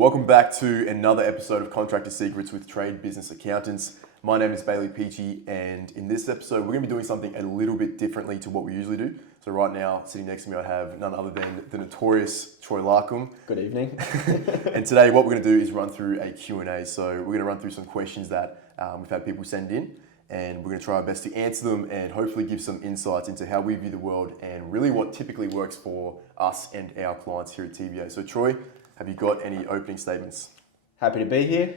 Welcome back to another episode of Contractor Secrets with Trade Business Accountants. My name is Bayley Peachey, and in this episode, we're going to be doing something a little bit differently to what we usually do. So right now, sitting next to me, I have none other than the notorious Troy Larkham. Good evening. And today, what we're going to do is run through a Q&A. So we're going to run through some questions that we've had people send in, and we're going to try our best to answer them and hopefully give some insights into how we view the world and really what typically works for us and our clients here at TVA. So Troy, have you got any opening statements? Happy to be here.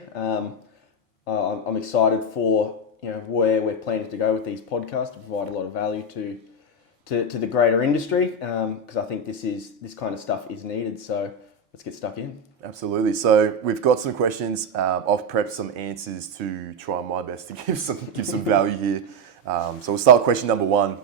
I'm excited for where we're planning to go with these podcasts to provide a lot of value to the greater industry because I think this kind of stuff is needed. So let's get stuck in. Absolutely. So we've got some questions. I've prepped some answers to try my best to give some value here. So we'll start with question number one.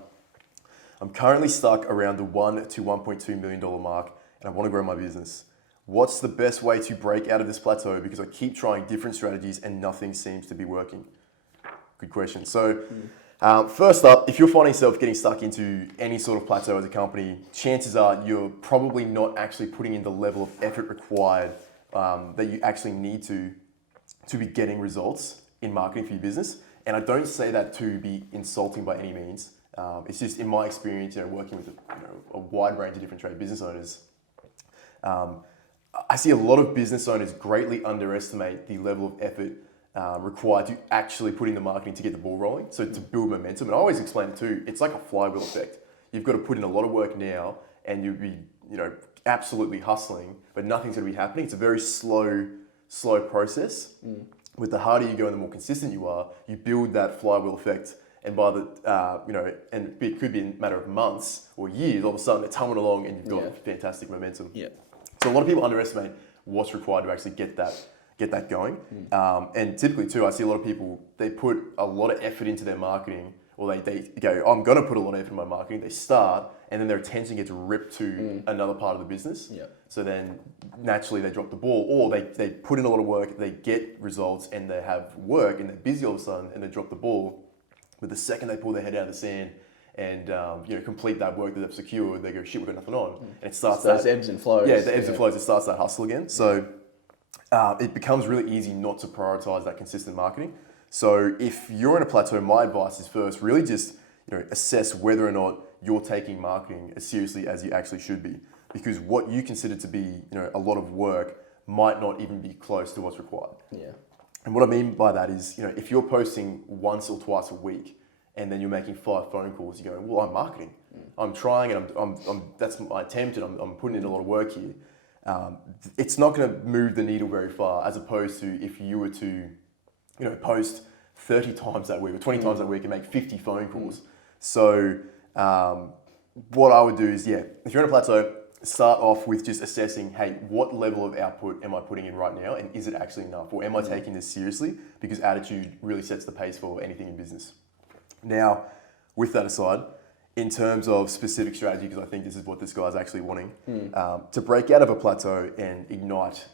I'm currently stuck around the $1 to $1.2 million mark, and I want to grow my business. What's the best way to break out of this plateau? Because I keep trying different strategies and nothing seems to be working. Good question. So first up, if you're finding yourself getting stuck into any sort of plateau as a company, chances are you're probably not actually putting in the level of effort required that you actually need to be getting results in marketing for your business. And I don't say that to be insulting by any means. It's just in my experience, working with a wide range of different trade business owners, I see a lot of business owners greatly underestimate the level of effort required to actually put in the marketing to get the ball rolling, so to build momentum. And I always explain it too, it's like a flywheel effect. You've got to put in a lot of work now and you'll be absolutely hustling, but nothing's going to be happening. It's a very slow process. With the harder you go and the more consistent you are, you build that flywheel effect. And by the, and it could be a matter of months or years, all of a sudden it's humming along and you've got fantastic momentum. Yeah. So a lot of people underestimate what's required to actually get that going. And typically too, I see a lot of people, they put a lot of effort into their marketing, or they go, I'm going to put a lot of effort in my marketing. They start, and then their attention gets ripped to another part of the business. Yeah. So then naturally they drop the ball, or they put in a lot of work, they get results, and they have work, and they're busy all of a sudden, and they drop the ball. But the second they pull their head out of the sand, and complete that work that they've secured, they go, shit, we've got nothing on. And it starts those ebbs and flows. Yeah, the ebbs and flows, it starts that hustle again. So it becomes really easy not to prioritize that consistent marketing. So if you're in a plateau, my advice is first, really just assess whether or not you're taking marketing as seriously as you actually should be. Because what you consider to be a lot of work might not even be close to what's required. Yeah. And what I mean by that is, if you're posting once or twice a week, and then you're making 5 phone calls, you're going, well, I'm marketing. I'm trying, and I'm that's my attempt, and I'm putting in a lot of work here. It's not going to move the needle very far, as opposed to if you were to, post 30 times that week or 20 times that week and make 50 phone calls. So what I would do is, if you're in a plateau, start off with just assessing, hey, what level of output am I putting in right now, and is it actually enough, or am I taking this seriously? Because attitude really sets the pace for anything in business. Now, with that aside, in terms of specific strategy, because I think this is what this guy's actually wanting, to break out of a plateau and ignite,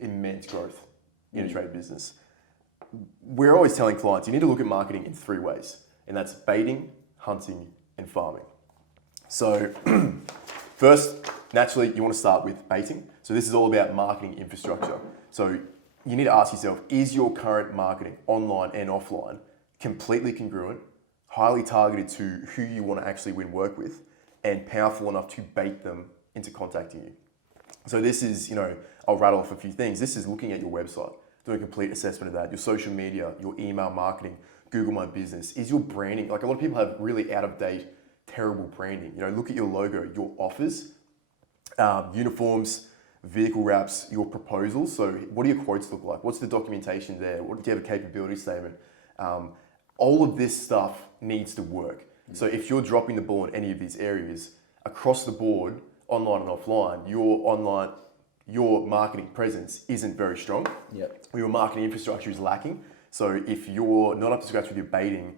immense growth in a trade business, we're always telling clients you need to look at marketing in 3 ways, and that's baiting, hunting, and farming. So, first, naturally, you want to start with baiting. So this is all about marketing infrastructure. So you need to ask yourself, is your current marketing, online and offline, completely congruent, highly targeted to who you want to actually win work with, and powerful enough to bait them into contacting you? So this is, I'll rattle off a few things. This is looking at your website, doing a complete assessment of that, your social media, your email marketing, Google My Business. Is your branding, like a lot of people have really out of date, terrible branding. Look at your logo, your offers, uniforms, vehicle wraps, your proposals. So what do your quotes look like? What's the documentation there? Do you have a capability statement? All of this stuff needs to work. So if you're dropping the ball in any of these areas, across the board, online and offline, your marketing presence isn't very strong. Yep. Your marketing infrastructure is lacking. So if you're not up to scratch with your baiting,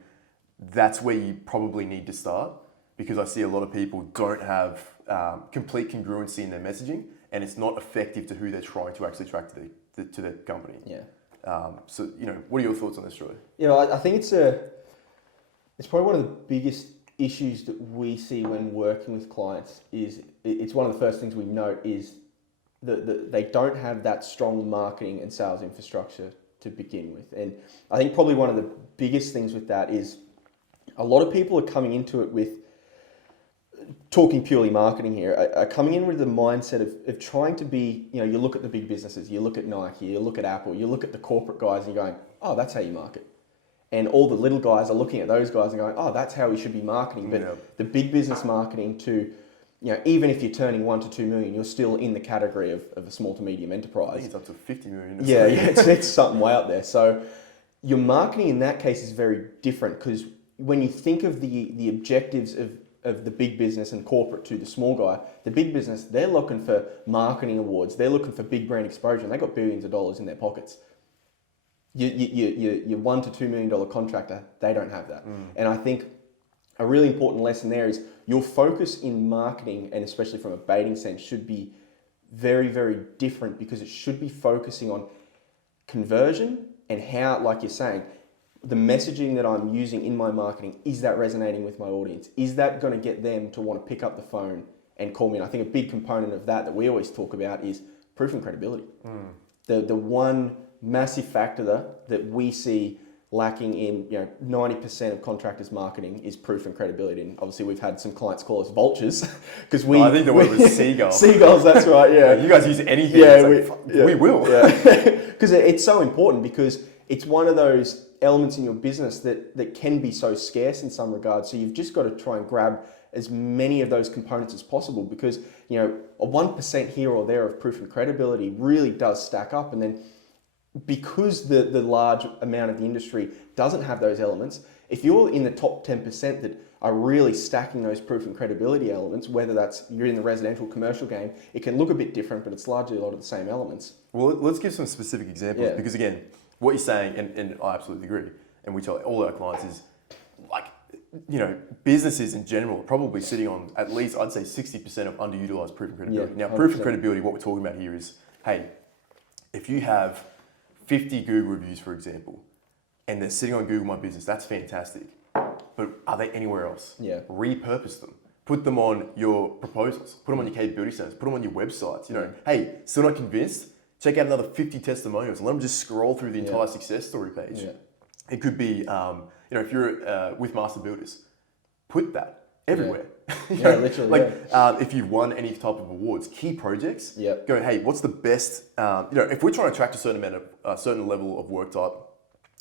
that's where you probably need to start, because I see a lot of people don't have complete congruency in their messaging, and it's not effective to who they're trying to actually attract to their company. Yeah. So, what are your thoughts on this, Troy? I think it's probably one of the biggest issues that we see when working with clients. Is it's one of the first things we note is they don't have that strong marketing and sales infrastructure to begin with. And I think probably one of the biggest things with that is a lot of people are coming into it with, talking purely marketing here, are coming in with the mindset of trying to be, you look at the big businesses, you look at Nike, you look at Apple, you look at the corporate guys and you're going, oh, that's how you market. And all the little guys are looking at those guys and going, oh, that's how we should be marketing. But the big business marketing to, even if you're turning 1 to 2 million, you're still in the category of a small to medium enterprise. I think it's up to 50 million. Yeah, it's something way out there. So your marketing in that case is very different, because when you think of the objectives of the big business and corporate to the small guy, the big business, they're looking for marketing awards, they're looking for big brand exposure, and they got billions of dollars in their pockets. Your $1 to $2 million contractor, they don't have that. And I think a really important lesson there is your focus in marketing, and especially from a baiting sense, should be very, very different, because it should be focusing on conversion and how, like you're saying, the messaging that I'm using in my marketing, is that resonating with my audience? Is that going to get them to want to pick up the phone and call me? And I think a big component of that we always talk about is proof and credibility. The one massive factor that we see lacking in 90% of contractors marketing is proof and credibility. And obviously we've had some clients call us vultures because I think the word was seagulls. Seagulls, that's right. Yeah. You guys use anything. Yeah, we will. Because it's so important, because it's one of those elements in your business that can be so scarce in some regards. So you've just got to try and grab as many of those components as possible, because a 1% here or there of proof and credibility really does stack up. And then because the large amount of the industry doesn't have those elements, if you're in the top 10% that are really stacking those proof and credibility elements, whether that's you're in the residential commercial game, it can look a bit different, but it's largely a lot of the same elements. Well, let's give some specific examples, because again, what you're saying, and I absolutely agree, and we tell all our clients is, like, businesses in general are probably sitting on at least, I'd say 60% of underutilized proof and credibility. Now, 100%. Proof and credibility, what we're talking about here is, hey, if you have 50 Google reviews, for example, and they're sitting on Google My Business, that's fantastic. But are they anywhere else? Yeah. Repurpose them. Put them on your proposals. Put them on your capability centers. Put them on your websites. Hey, still not convinced? Check out another 50 testimonials. Let them just scroll through the entire success story page. Yeah. It could be, if you're with Master Builders, put that everywhere. Literally. If you've won any type of awards, key projects, go, hey, what's the best, if we're trying to attract a certain level of work type,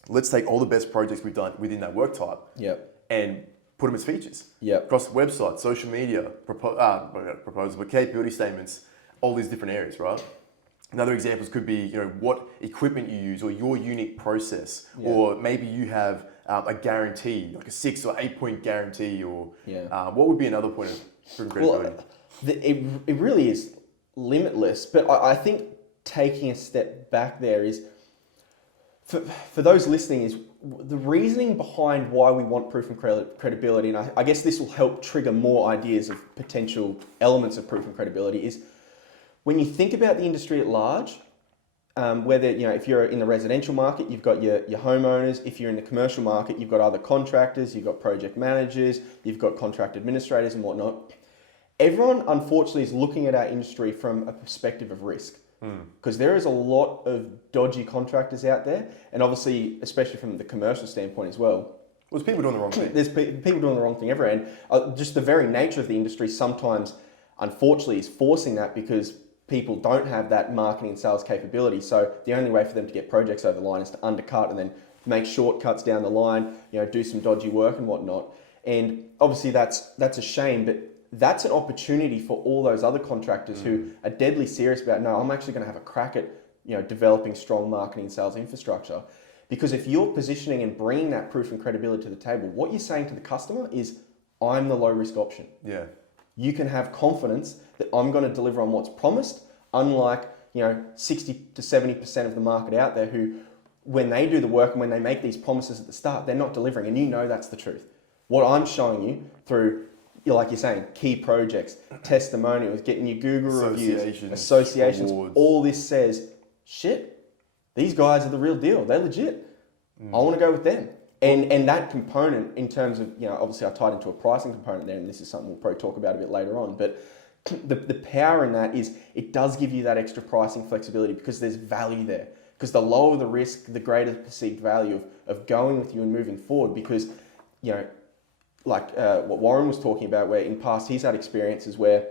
let's take all the best projects we've done within that work type and put them as features. Across the website, social media, proposals, but capability statements, all these different areas, right? Another examples could be, what equipment you use, or your unique process, or maybe you have a guarantee, like a 6 or 8 point guarantee, or what would be another point of proof credibility? Well, it really is limitless, but I think taking a step back there is, for those listening, is the reasoning behind why we want proof and credibility, and I guess this will help trigger more ideas of potential elements of proof and credibility, is when you think about the industry at large, whether, if you're in the residential market, you've got your homeowners. If you're in the commercial market, you've got other contractors, you've got project managers, you've got contract administrators and whatnot. Everyone, unfortunately, is looking at our industry from a perspective of risk, because there is a lot of dodgy contractors out there, and obviously, especially from the commercial standpoint as well. Well, there's people doing the wrong thing. There's people doing the wrong thing everywhere, and just the very nature of the industry sometimes, unfortunately, is forcing that, because people don't have that marketing and sales capability. So the only way for them to get projects over the line is to undercut and then make shortcuts down the line, do some dodgy work and whatnot. And obviously that's a shame, but that's an opportunity for all those other contractors who are deadly serious about, no, I'm actually going to have a crack at, developing strong marketing and sales infrastructure. Because if you're positioning and bringing that proof and credibility to the table, what you're saying to the customer is, I'm the low risk option. Yeah. You can have confidence that I'm going to deliver on what's promised, unlike 60 to 70% of the market out there who, when they do the work and when they make these promises at the start, they're not delivering, and that's the truth. What I'm showing you through, like you're saying, key projects, testimonials, getting your Google reviews, associations, awards. All this says, shit, these guys are the real deal. They're legit. I want to go with them. And that component, in terms of, obviously I tied into a pricing component there, and this is something we'll probably talk about a bit later on, but the power in that is it does give you that extra pricing flexibility because there's value there. Because the lower the risk, the greater the perceived value of going with you and moving forward. Because, like what Warren was talking about, where in past he's had experiences where,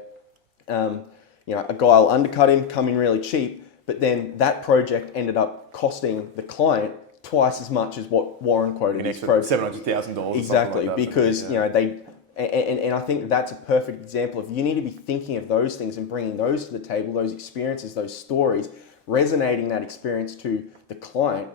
a guy will undercut him, come in really cheap, but then that project ended up costing the client twice as much as what Warren quoted. An extra $700,000. Exactly, like because they. And I think that's a perfect example of you need to be thinking of those things and bringing those to the table, those experiences, those stories, resonating that experience to the client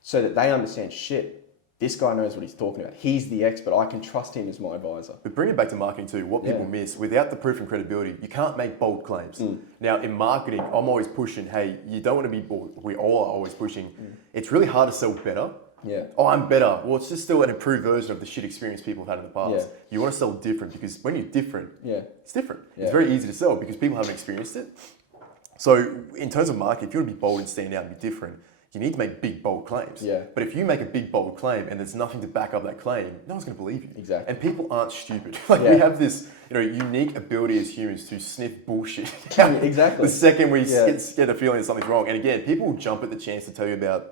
so that they understand, shit, this guy knows what he's talking about. He's the expert. I can trust him as my advisor. But bring it back to marketing too, what people miss, without the proof and credibility, you can't make bold claims. Now in marketing, I'm always pushing, hey, you don't want to be bold. We all are always pushing. It's really hard to sell better. Yeah. Oh, I'm better. Well, it's just still an improved version of the shit experience people have had in the past. Yeah. You want to sell different because when you're different, it's different. Yeah. It's very easy to sell because people haven't experienced it. So in terms of marketing, if you want to be bold and stand out and be different, you need to make big, bold claims. Yeah. But if you make a big, bold claim and there's nothing to back up that claim, no one's going to believe you. Exactly. And people aren't stupid. We have this, unique ability as humans to sniff bullshit. Exactly. The second we get a feeling that something's wrong. And again, people will jump at the chance to tell you about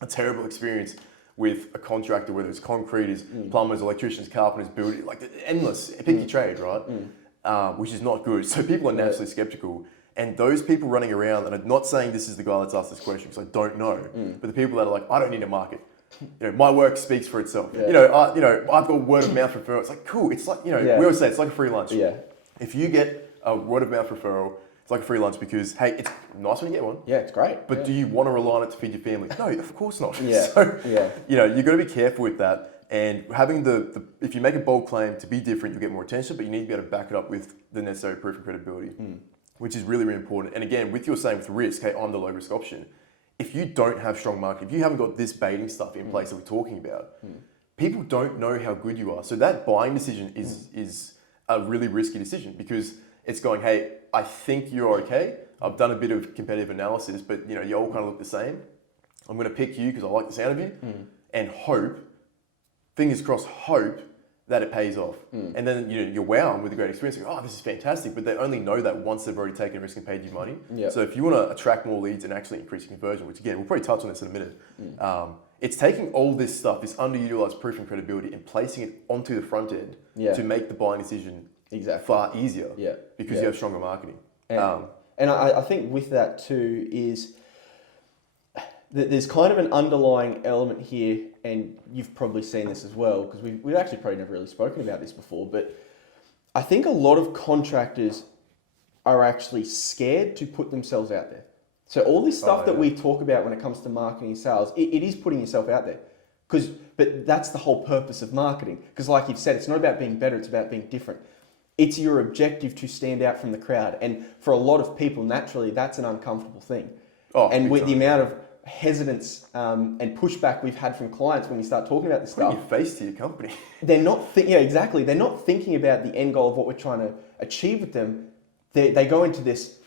a terrible experience with a contractor, whether it's concreters, plumbers, electricians, carpenters, builders, like endless, pick your trade, right? Which is not good. So people are naturally skeptical. And those people running around, and I'm not saying this is the guy that's asked this question because I don't know, but the people that are like, I don't need a market. My work speaks for itself. Yeah. I've got word of mouth referral. It's like, cool. It's like, we always say it's like a free lunch. Yeah. If you get a word of mouth referral, it's like a free lunch because, hey, it's nice when you get one. Yeah, it's great. But do you want to rely on it to feed your family? No, of course not. Yeah. So, you've got to be careful with that. And having if you make a bold claim to be different, you'll get more attention, but you need to be able to back it up with the necessary proof and credibility, which is really, really important. And again, with your saying with risk, hey, I'm the low risk option. If you don't have strong marketing, if you haven't got this baiting stuff in place that we're talking about, people don't know how good you are. So that buying decision is a really risky decision because it's going, hey, I think you're okay. I've done a bit of competitive analysis, but you all kind of look the same. I'm going to pick you because I like the sound of you and hope, fingers crossed, hope that it pays off. And then you're wowing with a great experience. Oh, this is fantastic. But they only know that once they've already taken a risk and paid you money. Yep. So if you want to attract more leads and actually increase your conversion, which again, we'll probably touch on this in a minute. It's taking all this stuff, this underutilized proof and credibility and placing it onto the front end to make the buying decision far easier because you have stronger marketing. And I think with that too is that there's kind of an underlying element here, and you've probably seen this as well, because we've actually probably never really spoken about this before, but I think a lot of contractors are actually scared to put themselves out there. So all this stuff that we talk about when it comes to marketing and sales, it is putting yourself out there. But that's the whole purpose of marketing. Because like you've said, it's not about being better, it's about being different. It's your objective to stand out from the crowd. And for a lot of people, naturally, that's an uncomfortable thing. And with the amount of hesitance and pushback we've had from clients when we start talking about this stuff. Putting your face to your company. They're not exactly. They're not thinking about the end goal of what we're trying to achieve with them. They go into this,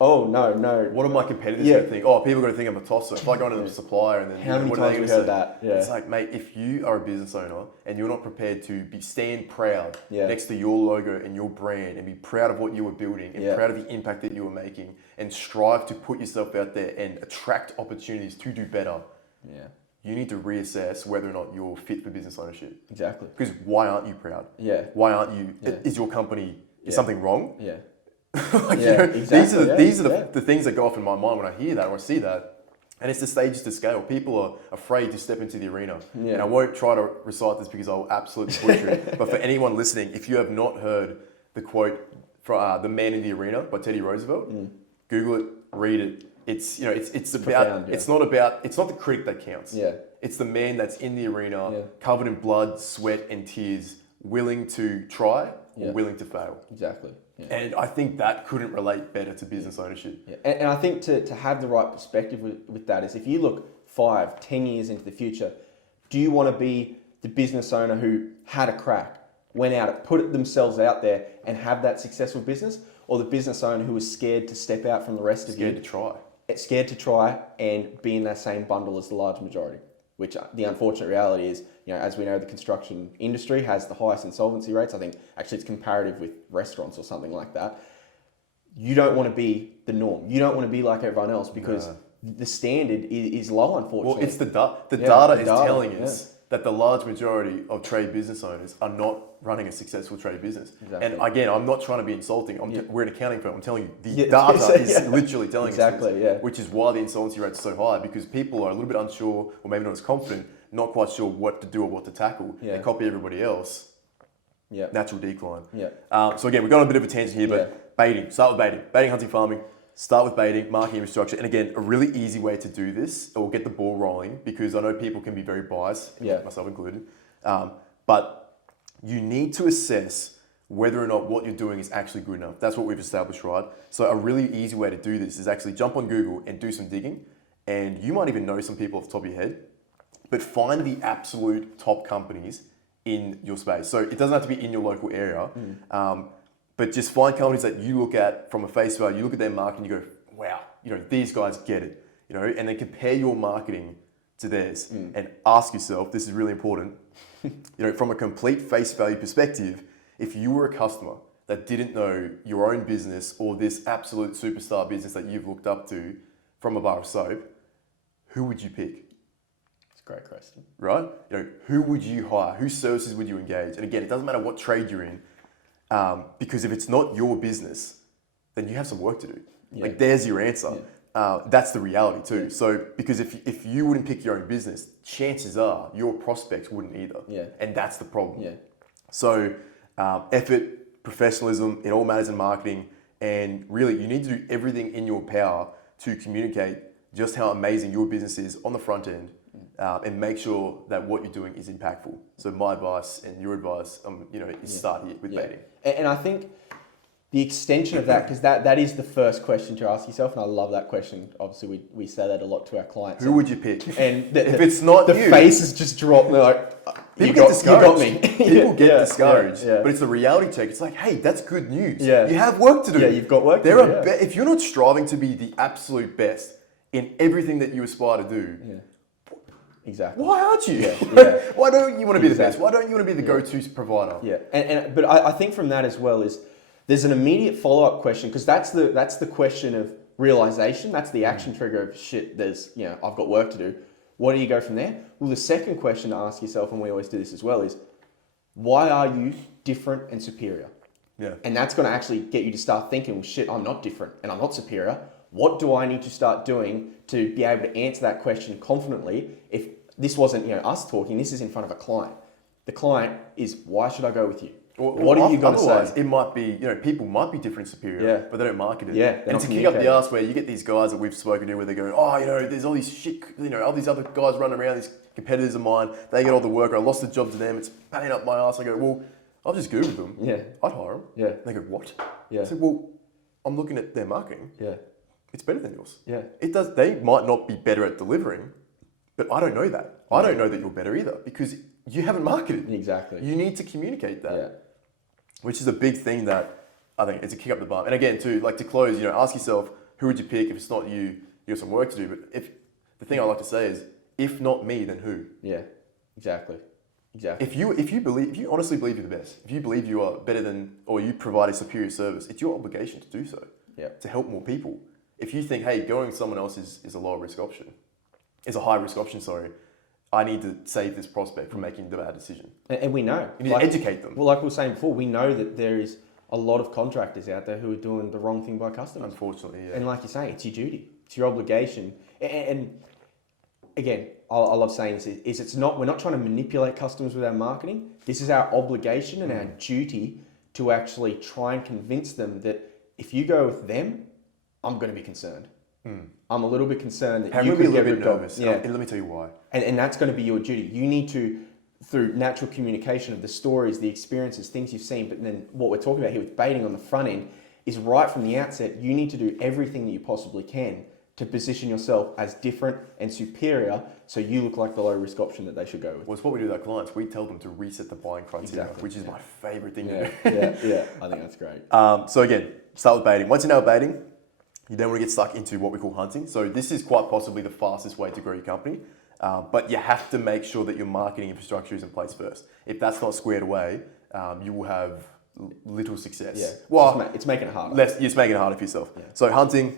oh, no. What are my competitors going to think? Oh, people are going to think I'm a tosser. If I go into a supplier and then... How many times have we heard that? Yeah. It's like, mate, if you are a business owner and you're not prepared to stand proud next to your logo and your brand and be proud of what you were building and proud of the impact that you were making and strive to put yourself out there and attract opportunities to do better, you need to reassess whether or not you're fit for business ownership. Exactly. Because why aren't you proud? Yeah. Why aren't you... Is your company... Is something wrong? Yeah. Exactly. These are the things that go off in my mind when I hear that or I see that. And it's the stages to scale. People are afraid to step into the arena. And I won't try to recite this because I'll absolutely butcher it. But for anyone listening, if you have not heard the quote from The Man in the Arena by Teddy Roosevelt, Google it, read it. It's it's about profound, it's not the critic that counts. It's the man that's in the arena, covered in blood, sweat and tears, willing to try or willing to fail. Exactly. Yeah. And I think that couldn't relate better to business ownership. Yeah. And I think to have the right perspective with that is if you look 5-10 years into the future, do you want to be the business owner who had a crack, went out, put themselves out there and have that successful business, or the business owner who was scared to step out from the rest of you? Scared to try and be in that same bundle as the large majority, which the unfortunate reality is, as we know, the construction industry has the highest insolvency rates. I think actually it's comparative with restaurants or something like that. you don't want to be the norm. You don't want to be like everyone else because the standard is low, unfortunately. Well, it's the data is telling us that the large majority of trade business owners are not running a successful trade business. Exactly. And again, I'm not trying to be insulting. We're an accounting firm. I'm telling you, the data is literally telling us this, which is why the insolvency rate is so high, because people are a little bit unsure or maybe not as confident, not quite sure what to do or what to tackle. They copy everybody else. Natural decline. So again, we've got a bit of a tangent here, but baiting. Start with baiting. Baiting, hunting, farming. Start with baiting, marketing infrastructure. And again, a really easy way to do this or get the ball rolling, because I know people can be very biased, myself included. But you need to assess whether or not what you're doing is actually good enough. That's what we've established, right? So a really easy way to do this is actually jump on Google and do some digging. And you might even know some people off the top of your head, but find the absolute top companies in your space. So it doesn't have to be in your local area. But just find companies that you look at from a face value, you look at their marketing, you go, wow, these guys get it, and then compare your marketing to theirs and ask yourself, this is really important, from a complete face value perspective, if you were a customer that didn't know your own business or this absolute superstar business that you've looked up to from a bar of soap, who would you pick? It's a great question. Right? Who would you hire? Whose services would you engage? And again, it doesn't matter what trade you're in, because if it's not your business, then you have some work to do. Like, there's your answer. That's the reality too. So, because if you wouldn't pick your own business, chances are your prospects wouldn't either. And that's the problem. So, effort, professionalism in all matters in marketing, and really you need to do everything in your power to communicate just how amazing your business is on the front end, and make sure that what you're doing is impactful. So my advice and your advice, is start here with baiting. And I think the extension of that, because that is the first question to ask yourself, and I love that question. Obviously, we say that a lot to our clients. Who would you pick? And if it's not the you, faces just drop. They're like, people get discouraged. You got me. People get discouraged. But it's a reality check. It's like, hey, that's good news. You have work to do. You've got work to do. If you're not striving to be the absolute best in everything that you aspire to do, exactly. why aren't you? Why don't you want to be the best? Why don't you want to be the go-to provider? But I think from that as well is there's an immediate follow-up question, because that's the question of realization. That's the action trigger of shit. There's I've got work to do. What do you go from there? Well, the second question to ask yourself, and we always do this as well, is why are you different and superior? And that's going to actually get you to start thinking, well, shit, I'm not different and I'm not superior. What do I need to start doing to be able to answer that question confidently? If this wasn't us talking, this is in front of a client. The client is, why should I go with you? What are you going to say? It might be, people might be different, superior, but they don't market it. And to kick up the ass where you get these guys that we've spoken to where they go, there's all these shit, all these other guys running around, these competitors of mine, they get all the work, I lost the job to them, it's pain up my ass. I go, well, I'll just Google them. I'd hire them. And they go, what? I said, well, I'm looking at their marketing. It's better than yours. It does. They might not be better at delivering, but I don't know that. I don't know that you're better either, because you haven't marketed. Exactly. You need to communicate that, which is a big thing that I think it's a kick up the bum. And again, to close, ask yourself, who would you pick? If it's not you, you have some work to do. But if the thing I like to say is, if not me, then who? Exactly. If you honestly believe you're the best, if you believe you are better than, or you provide a superior service, it's your obligation to do so. To help more people. If you think, hey, going with someone else is a lower risk option, is a high risk option, I need to save this prospect from making the bad decision. And we know. You need to educate them. Well, like we were saying before, we know that there is a lot of contractors out there who are doing the wrong thing by customers. Unfortunately, And like you say, it's your duty. It's your obligation. And again, I love saying this, is we're not trying to manipulate customers with our marketing. This is our obligation and our duty to actually try and convince them that if you go with them, I'm going to be concerned. I'm a little bit concerned that you could get ripped off. And let me tell you why. And that's going to be your duty. You need to, through natural communication of the stories, the experiences, things you've seen, but then what we're talking about here with baiting on the front end is right from the outset, you need to do everything that you possibly can to position yourself as different and superior so you look like the low risk option that they should go with. Well, it's what we do with our clients. We tell them to reset the buying criteria, which is my favorite thing to do. I think that's great. So again, start with baiting. Once you know baiting, you don't want to get stuck into what we call hunting. So this is quite possibly the fastest way to grow your company. But you have to make sure that your marketing infrastructure is in place first. If that's not squared away, you will have little success. Yeah. Well, It's making it harder. you're just making it harder for yourself. Yeah. So hunting,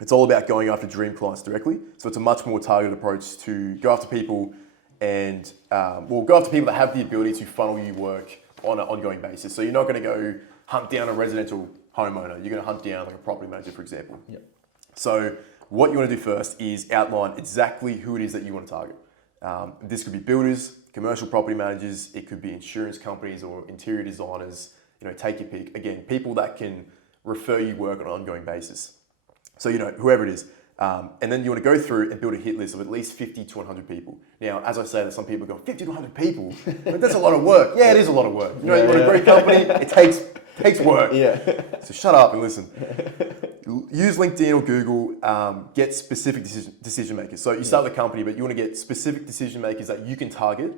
it's all about going after dream clients directly. So it's a much more targeted approach to go after people and, go after people that have the ability to funnel you work on an ongoing basis. So you're not going to go hunt down a residential homeowner. You're going to hunt down like a property manager, for example. Yep. So what you want to do first is outline exactly who it is that you want to target. This could be builders, commercial property managers, it could be insurance companies or interior designers, take your pick. Again, people that can refer you work on an ongoing basis. So, whoever it is. And then you want to go through and build a hit list of at least 50 to 100 people. Now, as I say that, some people go, 50 to 100 people? That's a lot of work. Yeah, it is a lot of work. You want a great company, it takes work. Yeah. So shut up and listen. Use LinkedIn or Google, get specific decision makers. So you start with a company, but you want to get specific decision makers that you can target.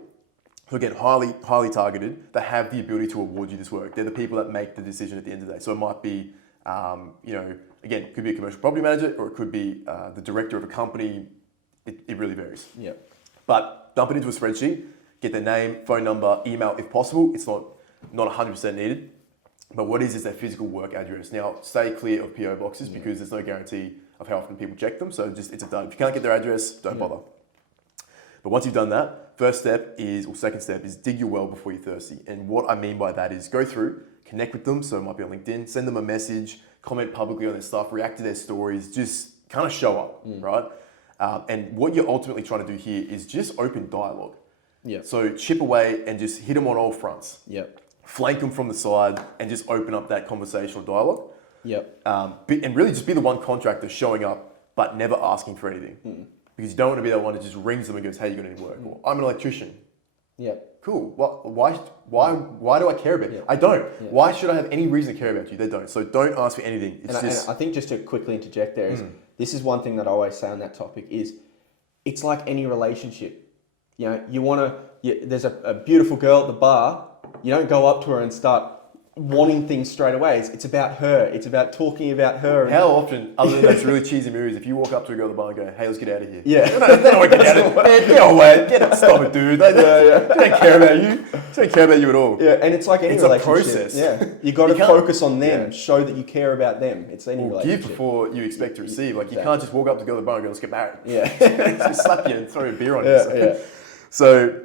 So again, highly targeted, that have the ability to award you this work. They're the people that make the decision at the end of the day. So it might be, again, it could be a commercial property manager or it could be the director of a company. It really varies. Yeah. But dump it into a spreadsheet, get their name, phone number, email if possible. It's not 100% needed. But what is their physical work address? Now, stay clear of PO boxes because there's no guarantee of how often people check them. So it's a done. If you can't get their address, don't bother. But once you've done that, second step is dig your well before you're thirsty. And what I mean by that is go through, connect with them. So it might be on LinkedIn, send them a message, comment publicly on their stuff, react to their stories, just kind of show up, right? And what you're ultimately trying to do here is just open dialogue. Yeah. So chip away and just hit them on all fronts. Yep. Flank them from the side and just open up that conversational dialogue. Yep. And really just be the one contractor showing up, but never asking for anything. Because you don't want to be that one that just rings them and goes, hey, you're going to need work. Or I'm an electrician. Yep. Cool. Why do I care about you? I don't. Why should I have any reason to care about you? They don't. So don't ask for anything. And I think just to quickly interject there is, this is one thing that I always say on that topic is, it's like any relationship. There's a beautiful girl at the bar. You don't go up to her and start wanting things straight away. It's about her. It's about talking about her. How often, other than those really cheesy movies, if you walk up to a girl at the bar and go, hey, let's get out of here. Yeah. They don't want to get out of here. Get away. Stop it, dude. They don't care about you. They don't care about you at all. Yeah, and it's like any relationship. It's a process. Yeah. You got to focus on them. Show that you care about them. It's any relationship. Give before you expect to receive. Like, you can't just walk up to a girl at the bar and go, let's get married. Yeah. Just slap you and throw a beer on you. Yeah. So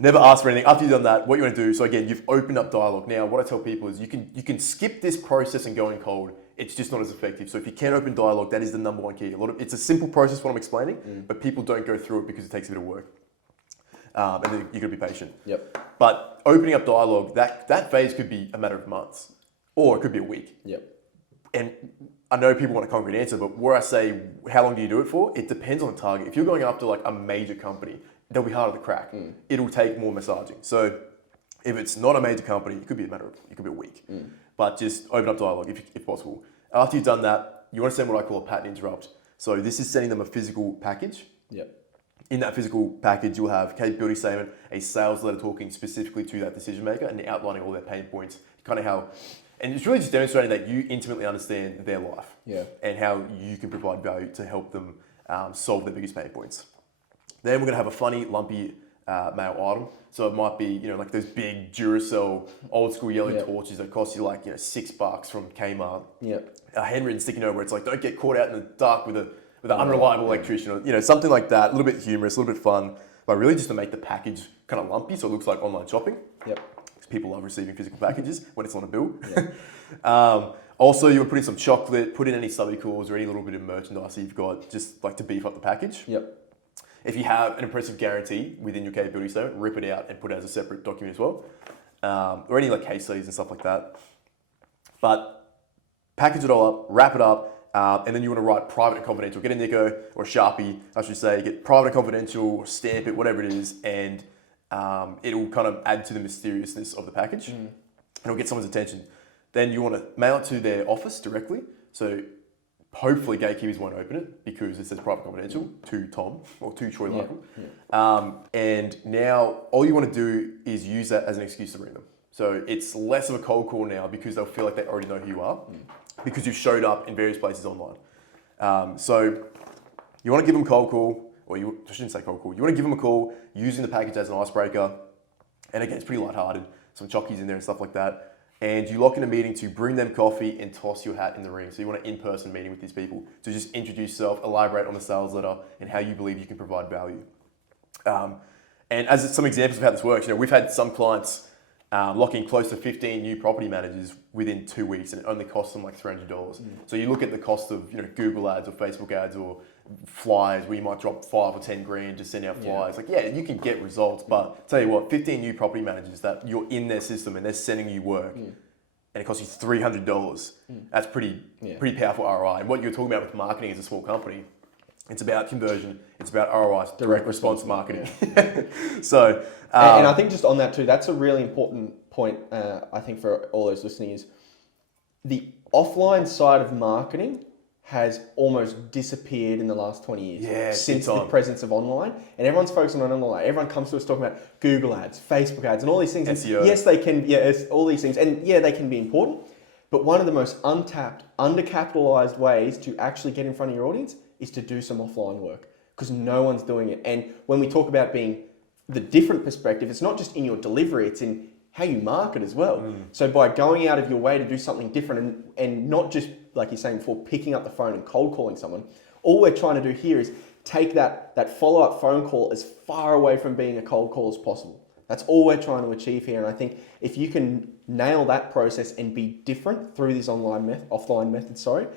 never ask for anything. After you've done that, what you want to do, so again, you've opened up dialogue. Now, what I tell people is you can skip this process and go in cold. It's just not as effective. So if you can open dialogue, that is the number one key. It's a simple process, what I'm explaining, but people don't go through it because it takes a bit of work. And then you've got to be patient. Yep. But opening up dialogue, that phase could be a matter of months, or it could be a week. Yep. And I know people want a concrete answer, but where I say, how long do you do it for? It depends on the target. If you're going after like a major company, they'll be harder to crack. It'll take more massaging. So if it's not a major company, it could be a week. But just open up dialogue if possible. After you've done that, you want to send what I call a pattern interrupt. So this is sending them a physical package. Yep. In that physical package, you'll have capability statement, a sales letter talking specifically to that decision maker and outlining all their pain points, kind of how, and it's really just demonstrating that you intimately understand their life. Yeah. And how you can provide value to help them solve their biggest pain points. Then we're going to have a funny, lumpy mail item. So it might be, like those big Duracell old school yellow torches that cost you like, $6 from Kmart. Yep. A handwritten sticky note where it's like, don't get caught out in the dark with an unreliable electrician, or something like that. A little bit humorous, a little bit fun, but really just to make the package kind of lumpy so it looks like online shopping. Yep. Because people love receiving physical packages when it's on a bill. Yep. Also, you would put in some chocolate, put in any subby calls or any little bit of merchandise that you've got, just like to beef up the package. Yep. If you have an impressive guarantee within your capability statement, rip it out and put it as a separate document as well. Or any like case studies and stuff like that. But package it all up, wrap it up, and then you want to write private and confidential. Get a Nico or a Sharpie, I should say, get private and confidential, or stamp it, whatever it is, and it'll kind of add to the mysteriousness of the package. And it'll get someone's attention. Then you want to mail it to their office directly. So hopefully gatekeepers won't open it because it says private confidential to Tom or to Troy Larkham. And now all you want to do is use that as an excuse to ring them. So it's less of a cold call now because they'll feel like they already know who you are because you've showed up in various places online. So you want to give them a cold call, or I shouldn't say cold call. You want to give them a call using the package as an icebreaker. And again, it's pretty lighthearted. Some chockies in there and stuff like that. and you lock in a meeting to bring them coffee and toss your hat in the ring. So you want an in-person meeting with these people to just introduce yourself, elaborate on the sales letter and how you believe you can provide value. And as some examples of how this works, we've had some clients lock in close to 15 new property managers within 2 weeks, and it only costs them like $300. So you look at the cost of Google ads or Facebook ads or flyers where you might drop 5 or 10 grand to send out flyers. You can get results, but tell you what, 15 new property managers that you're in their system and they're sending you work, and it costs you $300. That's pretty powerful ROI. And what you're talking about with marketing as a small company, it's about conversion, it's about ROI, direct response marketing. So, and I think just on that too, that's a really important point. I think for all those listening is the offline side of marketing has almost disappeared in the last 20 years since the presence of online, and everyone's focusing on online. Everyone comes to us talking about Google ads, Facebook ads, and all these things. SEO. Yes, they can. It's all these things, and they can be important. But one of the most untapped, undercapitalized ways to actually get in front of your audience is to do some offline work, because no one's doing it. And when we talk about being the different perspective, it's not just in your delivery, it's in how you market as well. So by going out of your way to do something different and not just, like you're saying before, picking up the phone and cold calling someone, all we're trying to do here is take that follow-up phone call as far away from being a cold call as possible. That's all we're trying to achieve here. And I think if you can nail that process and be different through this offline method,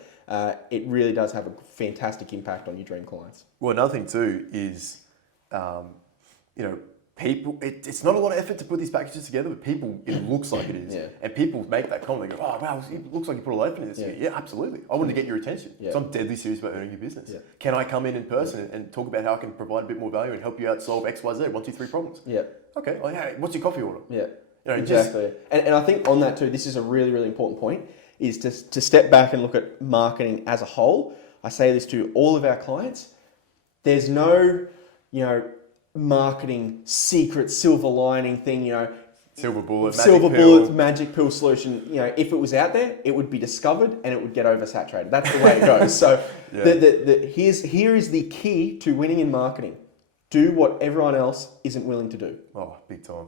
it really does have a fantastic impact on your dream clients. Well, another thing too is, people, it's not a lot of effort to put these packages together, but people, it looks like it is. And people make that comment, they go, oh, wow, it looks like you put a lot of effort into this. Yeah, absolutely. I want to get your attention. So I'm deadly serious about earning your business. Can I come in person and talk about how I can provide a bit more value and help you out solve X, Y, Z, 1, 2, 3 problems? Okay, well, hey, what's your coffee order? Exactly. And I think on that too, this is a really, really important point, is to step back and look at marketing as a whole. I say this to all of our clients. There's no, marketing secret silver lining thing, silver bullet, magic pill solution. If it was out there, it would be discovered and it would get oversaturated. That's the way it goes. So here is the key to winning in marketing. Do what everyone else isn't willing to do. Oh, big time.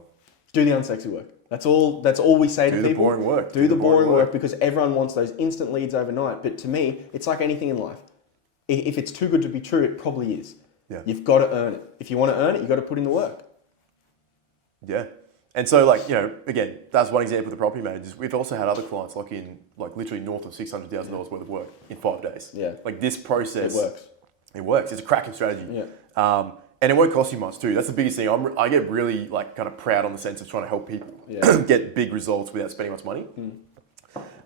Do the unsexy work. That's all we say to people. Do the boring work. Do the boring work, because everyone wants those instant leads overnight. But to me, it's like anything in life. If it's too good to be true, it probably is. You've got to earn it. If you want to earn it, you've got to put in the work. Yeah. And so again, that's one example of the property managers. We've also had other clients lock in literally north of $600,000 worth of work in 5 days. This process. It works. It's a cracking strategy. And it won't cost you much too. That's the biggest thing. I get really kind of proud on the sense of trying to help people get big results without spending much money.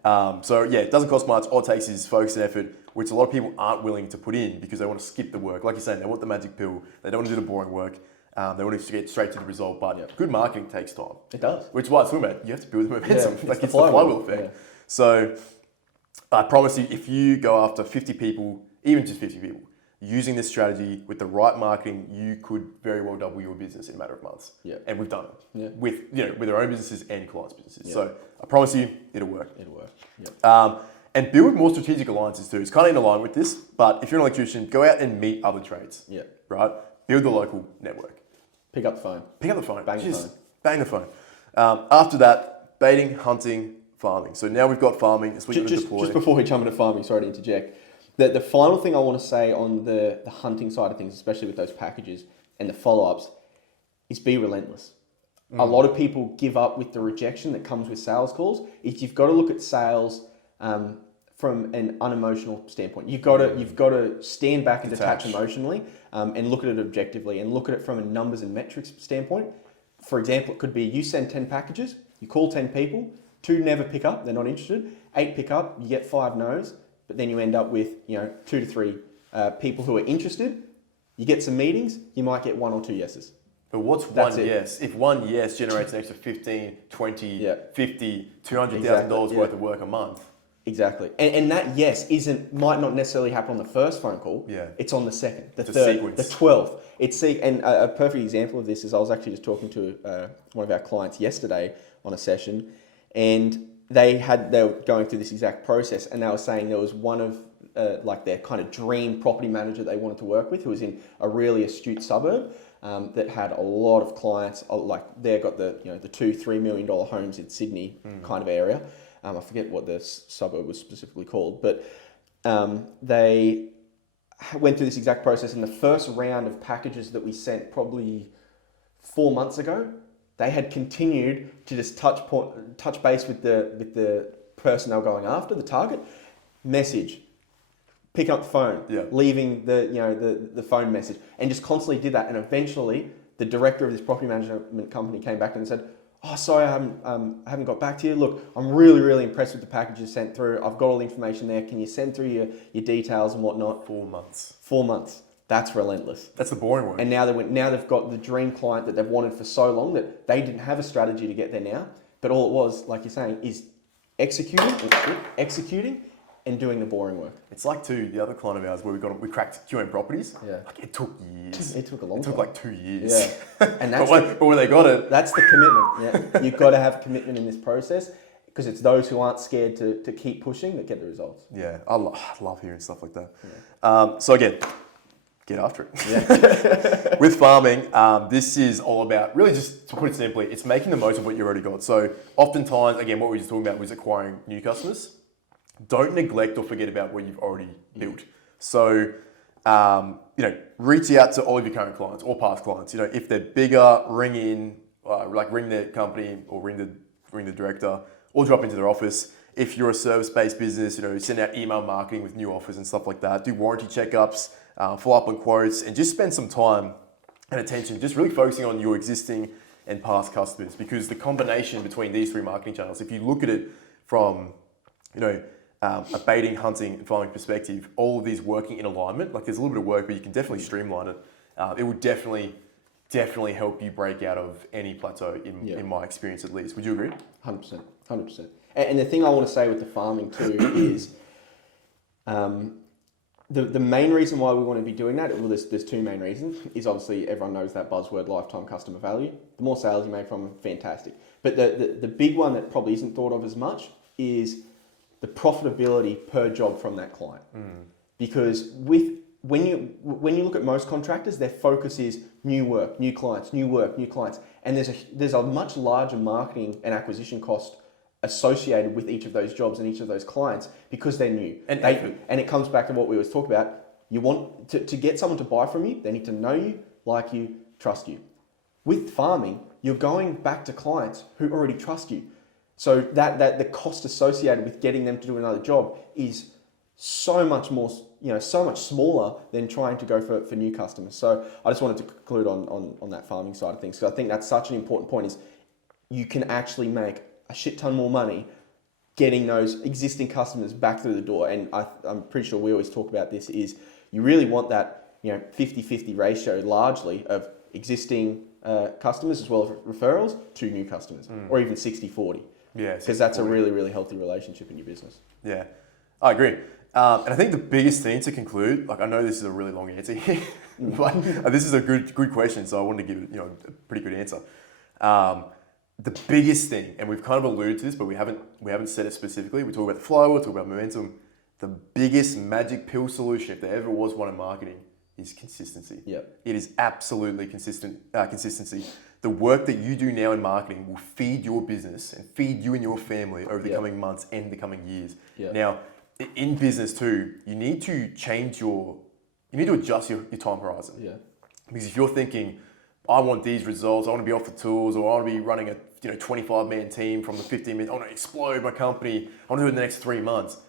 It doesn't cost much. All it takes is focus and effort, which a lot of people aren't willing to put in because they want to skip the work. Like you're saying, they want the magic pill. They don't want to do the boring work. They want to get straight to the result. But good marketing takes time. It does. Which is why it's talking about. You have to build the momentum. It's the flywheel effect. So I promise you, if you go after 50 people, even just 50 people, using this strategy with the right marketing, you could very well double your business in a matter of months. And we've done it with our own businesses and clients' businesses. So I promise you, it'll work. And build more strategic alliances too. It's kind of in line with this, but if you're an electrician, go out and meet other trades. Right? Build the local network. Pick up the phone. Bang the phone. After that, baiting, hunting, farming. So now we've got farming. Just before we jump into farming, sorry to interject. The final thing I want to say on the hunting side of things, especially with those packages and the follow-ups, is be relentless. A lot of people give up with the rejection that comes with sales calls. You've got to look at sales from an unemotional standpoint. You've got to stand back and detach emotionally and look at it objectively and look at it from a numbers and metrics standpoint. For example, it could be you send 10 packages, you call 10 people, 2 never pick up, they're not interested, 8 pick up, you get 5 no's. But then you end up with 2 to 3 people who are interested. You get some meetings, you might get 1 or 2 yeses. But what's one yes? If one yes generates an extra 15, 20, 50, $200,000 worth of work a month. Exactly. And that yes might not necessarily happen on the first phone call. It's on the second, the third, sequence. The 12th. And a perfect example of this is I was actually just talking to one of our clients yesterday on a session, and they were going through this exact process, and they were saying there was one of their kind of dream property manager they wanted to work with who was in a really astute suburb. that had a lot of clients. Like they've got the the $2-3 million homes in Sydney kind of area. I forget what the suburb was specifically called, but they went through this exact process. In the first round of packages that we sent probably 4 months ago, they had continued to just touch base with the person they were going after, the target, message, pick up the phone, leaving the phone message, and just constantly did that. And eventually, the director of this property management company came back and said, "Oh, sorry, I haven't got back to you. Look, I'm really, really impressed with the package you sent through. I've got all the information there. Can you send through your details and whatnot?" 4 months. 4 months. That's relentless. That's the boring one. And now they've got the dream client that they've wanted for so long that they didn't have a strategy to get there now. But all it was, like you're saying, is executing and doing the boring work. It's like the other client of ours where we cracked QM properties. Yeah. Like it took years. It took a long time. It took like 2 years. Yeah. And that's but when they got it. That's the commitment. Yeah. You've got to have commitment in this process, because it's those who aren't scared to keep pushing that get the results. Yeah. I love hearing stuff like that. Yeah. So again, get after it. Yeah. With farming, this is all about, really just to put it simply, it's making the most of what you already got. So oftentimes, again, what we were just talking about was acquiring new customers. Don't neglect or forget about what you've already built. So, reach out to all of your current clients or past clients. If they're bigger, ring their company or ring the director, or drop into their office. If you're a service-based business, send out email marketing with new offers and stuff like that. Do warranty checkups, follow up on quotes, and just spend some time and attention just really focusing on your existing and past customers, because the combination between these three marketing channels, if you look at it from, a baiting, hunting, and farming perspective, all of these working in alignment, like there's a little bit of work, but you can definitely streamline it. It would definitely help you break out of any plateau in my experience, at least. Would you agree? 100%. And the thing I want to say with the farming too is, the main reason why we want to be doing that, well, there's two main reasons, is obviously everyone knows that buzzword, lifetime customer value. The more sales you make from them, fantastic. But the big one that probably isn't thought of as much is the profitability per job from that client. Because when you look at most contractors, their focus is new work, new clients, and there's a much larger marketing and acquisition cost associated with each of those jobs and each of those clients, because they're new. And it comes back to what we always talk about. You want to get someone to buy from you, they need to know you, like you, trust you. With farming, you're going back to clients who already trust you. So that the cost associated with getting them to do another job is so much more, so much smaller than trying to go for new customers. So I just wanted to conclude on that farming side of things, because I think that's such an important point, is you can actually make a shit ton more money getting those existing customers back through the door. And I'm pretty sure we always talk about this, is you really want that 50-50 ratio largely of existing customers as well as referrals to new customers, or even 60-40. Yeah, because that's a really, really healthy relationship in your business. Yeah, I agree. And I think the biggest thing to conclude, like I know this is a really long answer here, but this is a good question, so I wanted to give it a pretty good answer. The biggest thing, and we've kind of alluded to this, but we haven't said it specifically. We talk about the flywheel, talk about momentum. The biggest magic pill solution, if there ever was one in marketing, is consistency. Yep. It is absolutely consistency. The work that you do now in marketing will feed your business and feed you and your family over the coming months and the coming years. Yep. Now, in business too, you need to adjust your time horizon. Yeah. Because if you're thinking, I want these results, I want to be off the tools, or I want to be running a 25-man team from the 15-man, I want to explode my company, I want to do it in the next 3 months.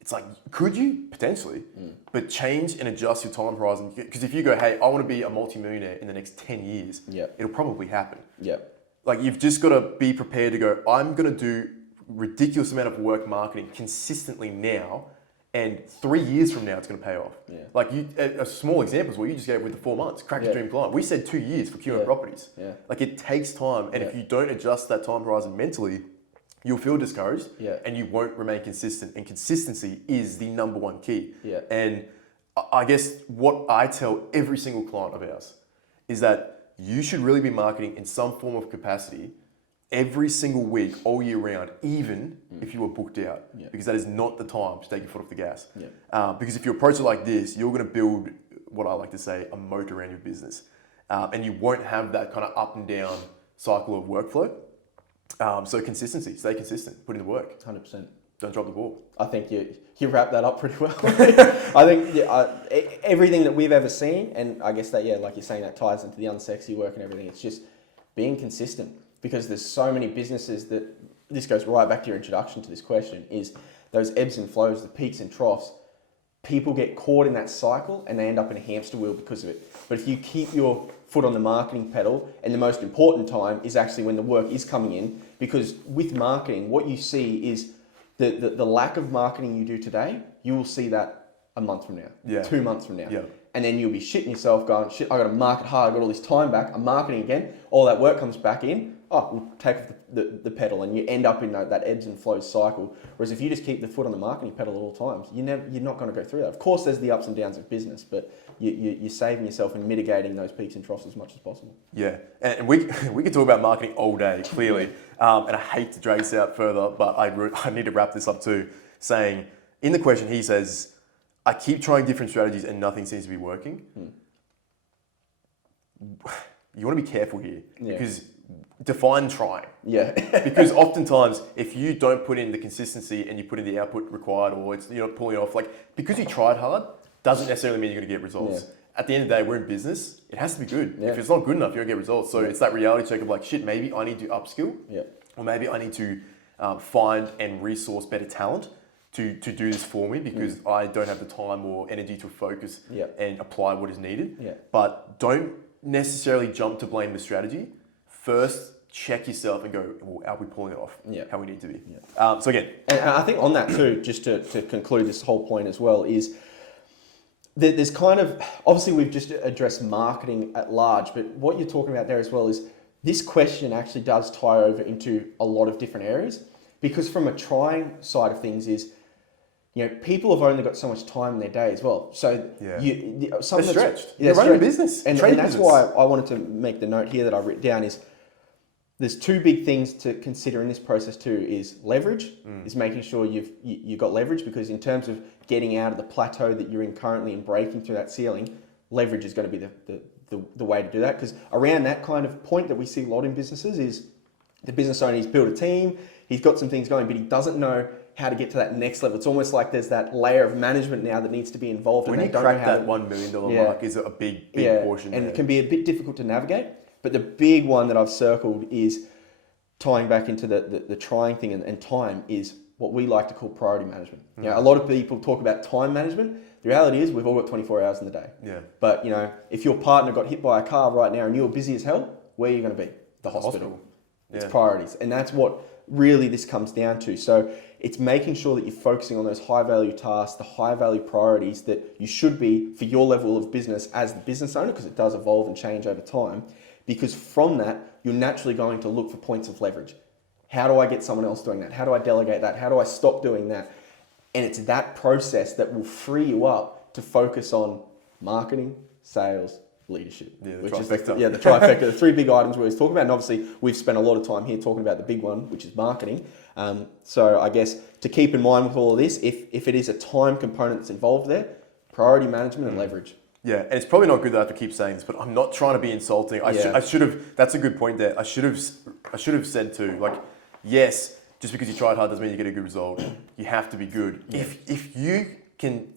It's like, could you? Potentially. But change and adjust your time horizon. Because if you go, hey, I want to be a multimillionaire in the next 10 years, it'll probably happen. Yep. Like, you've just got to be prepared to go, I'm going to do ridiculous amount of work marketing consistently now, and 3 years from now, it's going to pay off. Yeah. Like, a small example is what you just gave with the 4 months. Crack your dream client. We said 2 years for QM properties. Yeah. Like, it takes time. And if you don't adjust that time horizon mentally, you'll feel discouraged and you won't remain consistent. And consistency is the number one key. Yeah. And I guess what I tell every single client of ours is that you should really be marketing in some form of capacity every single week, all year round, even if you were booked out, because that is not the time to take your foot off the gas. Because if you approach it like this, you're going to build what I like to say, a moat around your business. and you won't have that kind of up and down cycle of workflow. So consistency, stay consistent, put in the work. 100%. Don't drop the ball. I think you wrap that up pretty well. I think everything that we've ever seen, and I guess that, like you're saying, that ties into the unsexy work and everything. It's just being consistent, because there's so many businesses that, this goes right back to your introduction to this question, is those ebbs and flows, the peaks and troughs. People get caught in that cycle and they end up in a hamster wheel because of it. But if you keep your foot on the marketing pedal, and the most important time is actually when the work is coming in, because with marketing, what you see is the lack of marketing you do today, you will see that a month from now, 2 months from now. Yeah. And then you'll be shitting yourself going, shit, I got to market hard, I got all this time back, I'm marketing again, all that work comes back in, we'll take off the pedal, and you end up in that ebbs and flows cycle. Whereas if you just keep the foot on the marketing pedal at all times, you're not going to go through that. Of course, there's the ups and downs of business, but you're saving yourself and mitigating those peaks and troughs as much as possible. Yeah, and we could talk about marketing all day, clearly, and I hate to drag this out further, but I need to wrap this up too, saying, in the question he says, I keep trying different strategies and nothing seems to be working. You want to be careful here, because define trying. Yeah. Because oftentimes, if you don't put in the consistency and you put in the output required, or you're not pulling it off, because you tried hard, doesn't necessarily mean you're going to get results. Yeah. At the end of the day, we're in business. It has to be good. Yeah. If it's not good enough, you don't get results. So it's that reality check of shit, maybe I need to upskill, or maybe I need to find and resource better talent to do this for me, because I don't have the time or energy to focus and apply what is needed. Yeah. But don't necessarily jump to blame the strategy. First, check yourself and go, well, are we pulling it off how we need to be? Yeah. So again. And I think on that too, just to conclude this whole point as well, is that there's kind of, obviously we've just addressed marketing at large, but what you're talking about there as well is this question actually does tie over into a lot of different areas, because from a trying side of things is, people have only got so much time in their day as well. So they're stretched. You're running a business. And that's why I wanted to make the note here that I wrote down is, there's two big things to consider in this process too, is leverage, is making sure you've got leverage, because in terms of getting out of the plateau that you're in currently and breaking through that ceiling, leverage is going to be the way to do that. Because around that kind of point that we see a lot in businesses is the business owner, he's built a team, he's got some things going, but he doesn't know how to get to that next level. It's almost like there's that layer of management now that needs to be involved. When and you they crack don't know that $1 million mark is a big portion. And there. it can be a bit difficult to navigate. But the big one that I've circled is tying back into the trying thing and time is what we like to call priority management. A lot of people talk about time management. The reality is we've all got 24 hours in the day. Yeah. But if your partner got hit by a car right now and you're busy as hell, where are you going to be? The hospital. It's priorities. And that's what really this comes down to. So it's making sure that you're focusing on those high value tasks, the high value priorities that you should be for your level of business as the business owner, because it does evolve and change over time. Because from that, you're naturally going to look for points of leverage. How do I get someone else doing that? How do I delegate that? How do I stop doing that? And it's that process that will free you up to focus on marketing, sales, leadership. The trifecta. The trifecta, the three big items we always talk about. And obviously, we've spent a lot of time here talking about the big one, which is marketing. So I guess to keep in mind with all of this, if it is a time component that's involved there, priority management and leverage. Yeah, and it's probably not good that I have to keep saying this, but I'm not trying to be insulting. I should have. That's a good point there. I should have said too. Yes, just because you tried hard doesn't mean you get a good result. You have to be good. Yeah. If you can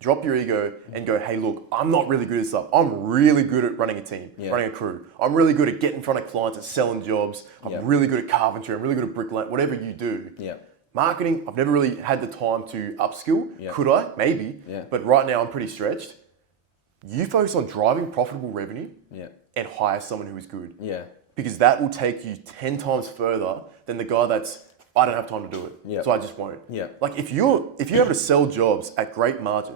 drop your ego and go, hey, look, I'm not really good at stuff. I'm really good at running a team, running a crew. I'm really good at getting in front of clients and selling jobs. I'm really good at carpentry. I'm really good at bricklaying. Whatever you do. Yeah. Marketing, I've never really had the time to upskill. Yeah. Could I? Maybe. Yeah. But right now I'm pretty stretched. You focus on driving profitable revenue and hire someone who is good. Yeah. Because that will take you 10 times further than the guy that's, I don't have time to do it, so I just won't. Yeah. If you're able to sell jobs at great margin,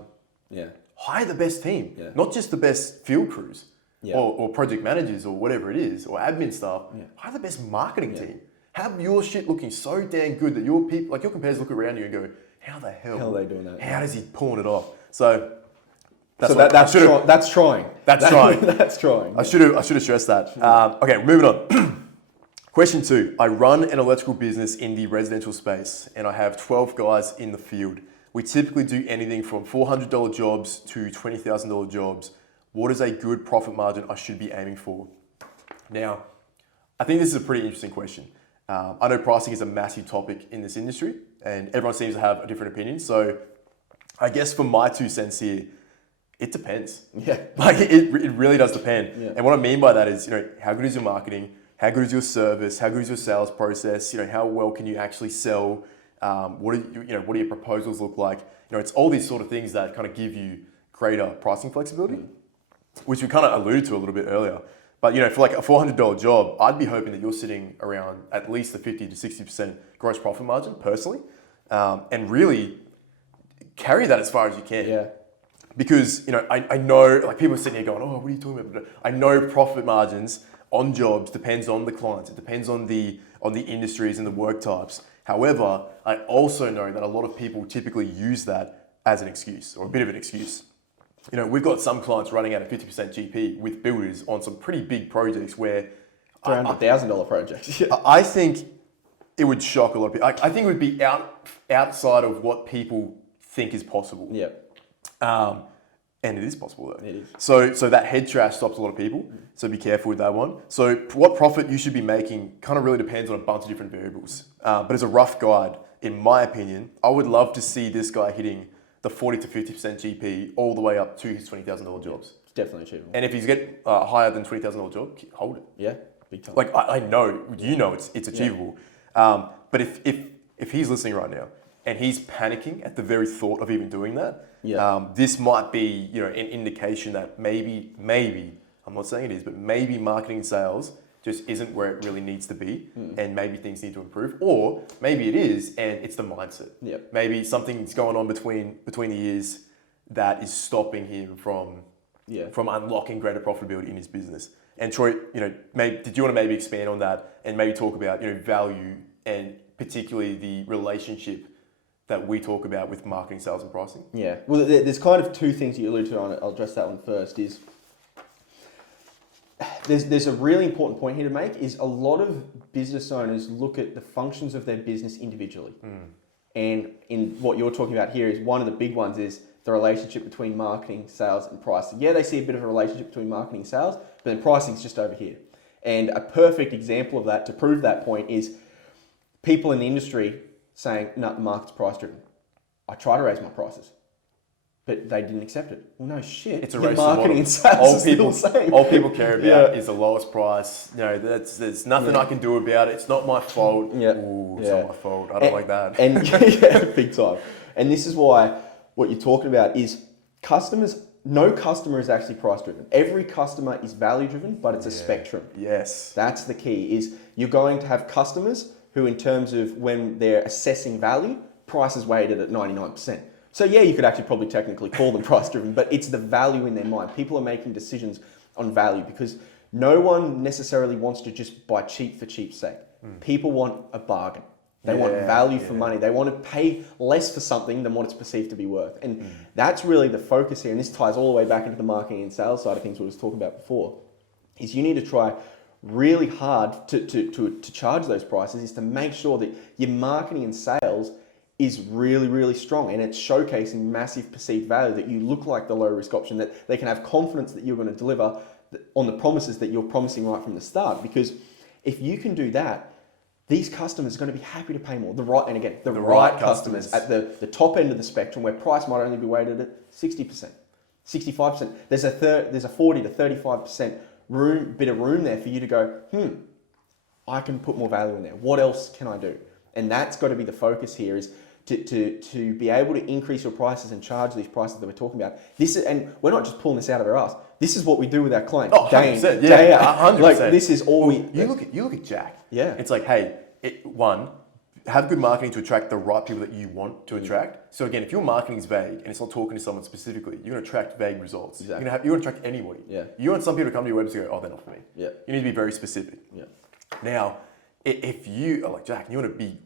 hire the best team, not just the best field crews or project managers or whatever it is, or admin staff. Hire the best marketing team. Have your shit looking so damn good that your people, your competitors look around you and go, how the hell are they doing that? How does he pulling it off? So that's trying. That's trying. That's trying. I should have stressed that. Okay, moving on. Question 2. I run an electrical business in the residential space and I have 12 guys in the field. We typically do anything from $400 jobs to $20,000 jobs. What is a good profit margin I should be aiming for? Now, I think this is a pretty interesting question. I know pricing is a massive topic in this industry and everyone seems to have a different opinion. So I guess for my 2 cents here, it depends. Yeah. Like it really does depend. Yeah. And what I mean by that is, how good is your marketing? How good is your service? How good is your sales process? How well can you actually sell? What do your proposals look like? It's all these sort of things that kind of give you greater pricing flexibility, which we kind of alluded to a little bit earlier. But for like a $400 job, I'd be hoping that you're sitting around at least the 50 to 60% gross profit margin personally, and really carry that as far as you can. Yeah. Because I know like people are sitting here going, oh, what are you talking about? I know profit margins on jobs depends on the clients. It depends on the industries and the work types. However, I also know that a lot of people typically use that as an excuse or a bit of an excuse. We've got some clients running at a 50% GP with builders on some pretty big projects where $300,000 projects. I think it would shock a lot of people. I think it would be outside of what people think is possible. Yeah. And it is possible though. It is. So that head trash stops a lot of people. So be careful with that one. So what profit you should be making kind of really depends on a bunch of different variables. But as a rough guide, in my opinion, I would love to see this guy hitting the 40 to 50% GP all the way up to his $20,000 jobs. It's definitely achievable. And if he's getting higher than $20,000 job, hold it. Yeah, big time. Like I know, it's achievable. Yeah. But if he's listening right now and he's panicking at the very thought of even doing that, this might be an indication that maybe I'm not saying it is, but maybe marketing and sales just isn't where it really needs to be, and maybe things need to improve, or maybe it is and it's the mindset. Yep. Maybe something's going on between the ears that is stopping him from unlocking greater profitability in his business. And Troy, did you want to maybe expand on that and maybe talk about value and particularly the relationship that we talk about with marketing, sales, and pricing? Yeah. Well, there's kind of 2 things you allude to on it. I'll address that one first. There's a really important point here to make is a lot of business owners look at the functions of their business individually. And in what you're talking about here is one of the big ones is the relationship between marketing, sales, and pricing. Yeah, they see a bit of a relationship between marketing and sales, but then pricing's just over here. And a perfect example of that to prove that point is people in the industry saying, no, the market's price driven. I try to raise my prices, but they didn't accept it. Well, no shit. It's a race to marketing and sales all is people, still the same. All people care about is the lowest price. There's nothing I can do about it. It's not my fault. It's not my fault. I don't like that. And big time. And this is why what you're talking about is no customer is actually price driven. Every customer is value driven, but it's a spectrum. Yes. That's the key is you're going to have customers who in terms of when they're assessing value, price is weighted at 99%. So yeah, you could actually probably technically call them price driven, but it's the value in their mind. People are making decisions on value because no one necessarily wants to just buy cheap for cheap's sake. People want a bargain. They want value for money. They want to pay less for something than what it's perceived to be worth. And that's really the focus here. And this ties all the way back into the marketing and sales side of things we was talking about before, is you need to try really hard to charge those prices is to make sure that your marketing and sales is really, really strong and it's showcasing massive perceived value, that you look like the low risk option, that they can have confidence that you're going to deliver on the promises that you're promising right from the start. Because if you can do that, these customers are going to be happy to pay more. The right customers at the top end of the spectrum where price might only be weighted at 60%, 65%. There's a 40 to 35% bit of room there for you to go, I can put more value in there. What else can I do? And that's got to be the focus here, is to be able to increase your prices and charge these prices that we're talking about. And we're not just pulling this out of our ass. This is what we do with our clients. Oh, 100%. Day out. 100%. Like, this is all we... You look at Jack. Yeah. It's like, hey, have good marketing to attract the right people that you want to attract. So again, if your marketing is vague and it's not talking to someone specifically, you're going to attract vague results. Exactly. You're going to attract anybody. Yeah. You want some people to come to your website and go, oh, they're not for me. Yeah. You need to be very specific. Yeah. Now, if you are like Jack and you want to be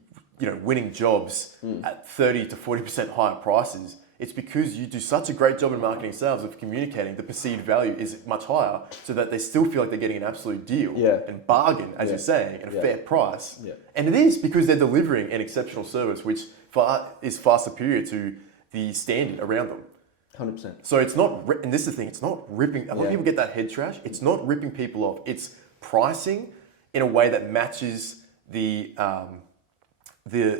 winning jobs at 30 to 40% higher prices, it's because you do such a great job in marketing and sales of communicating the perceived value is much higher so that they still feel like they're getting an absolute deal and bargain, as you're saying, at a fair price. Yeah. And it is because they're delivering an exceptional service, which is far superior to the standard around them. 100%. So it's not, and this is the thing, it's not ripping, a lot of people get that head trash, it's not ripping people off, it's pricing in a way that matches the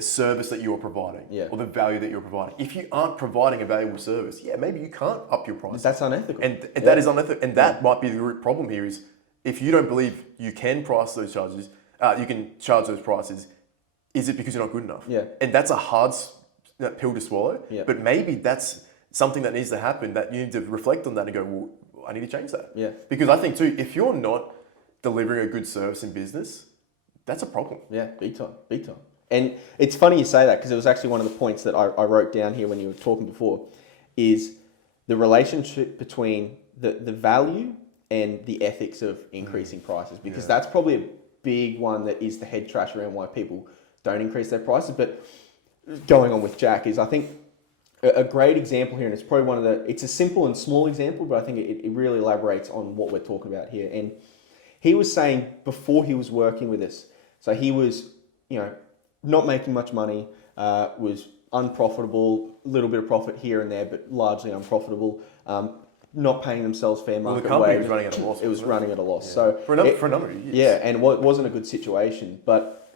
service that you're providing or the value that you're providing. If you aren't providing a valuable service, maybe you can't up your price. That's unethical. And that is unethical. And that might be the root problem here is if you don't believe you can price those charges, you can charge those prices, is it because you're not good enough? Yeah. And that's a hard pill to swallow. Yeah. But maybe that's something that needs to happen, that you need to reflect on that and go, well, I need to change that. Yeah. Because I think too, if you're not delivering a good service in business, that's a problem. Yeah, big time. And it's funny you say that because it was actually one of the points that I wrote down here when you were talking before, is the relationship between the value and the ethics of increasing prices, because that's probably a big one that is the head trash around why people don't increase their prices. But going on with Jack is, I think, a great example here, and it's probably one of the, it's a simple and small example, but I think it really elaborates on what we're talking about here. And he was saying before he was working with us, so he was, not making much money, was unprofitable, a little bit of profit here and there, but largely unprofitable, not paying themselves fair market company wage. was running at a loss. It was running at a loss. Yeah. So for a number of years. Yeah, and it wasn't a good situation. But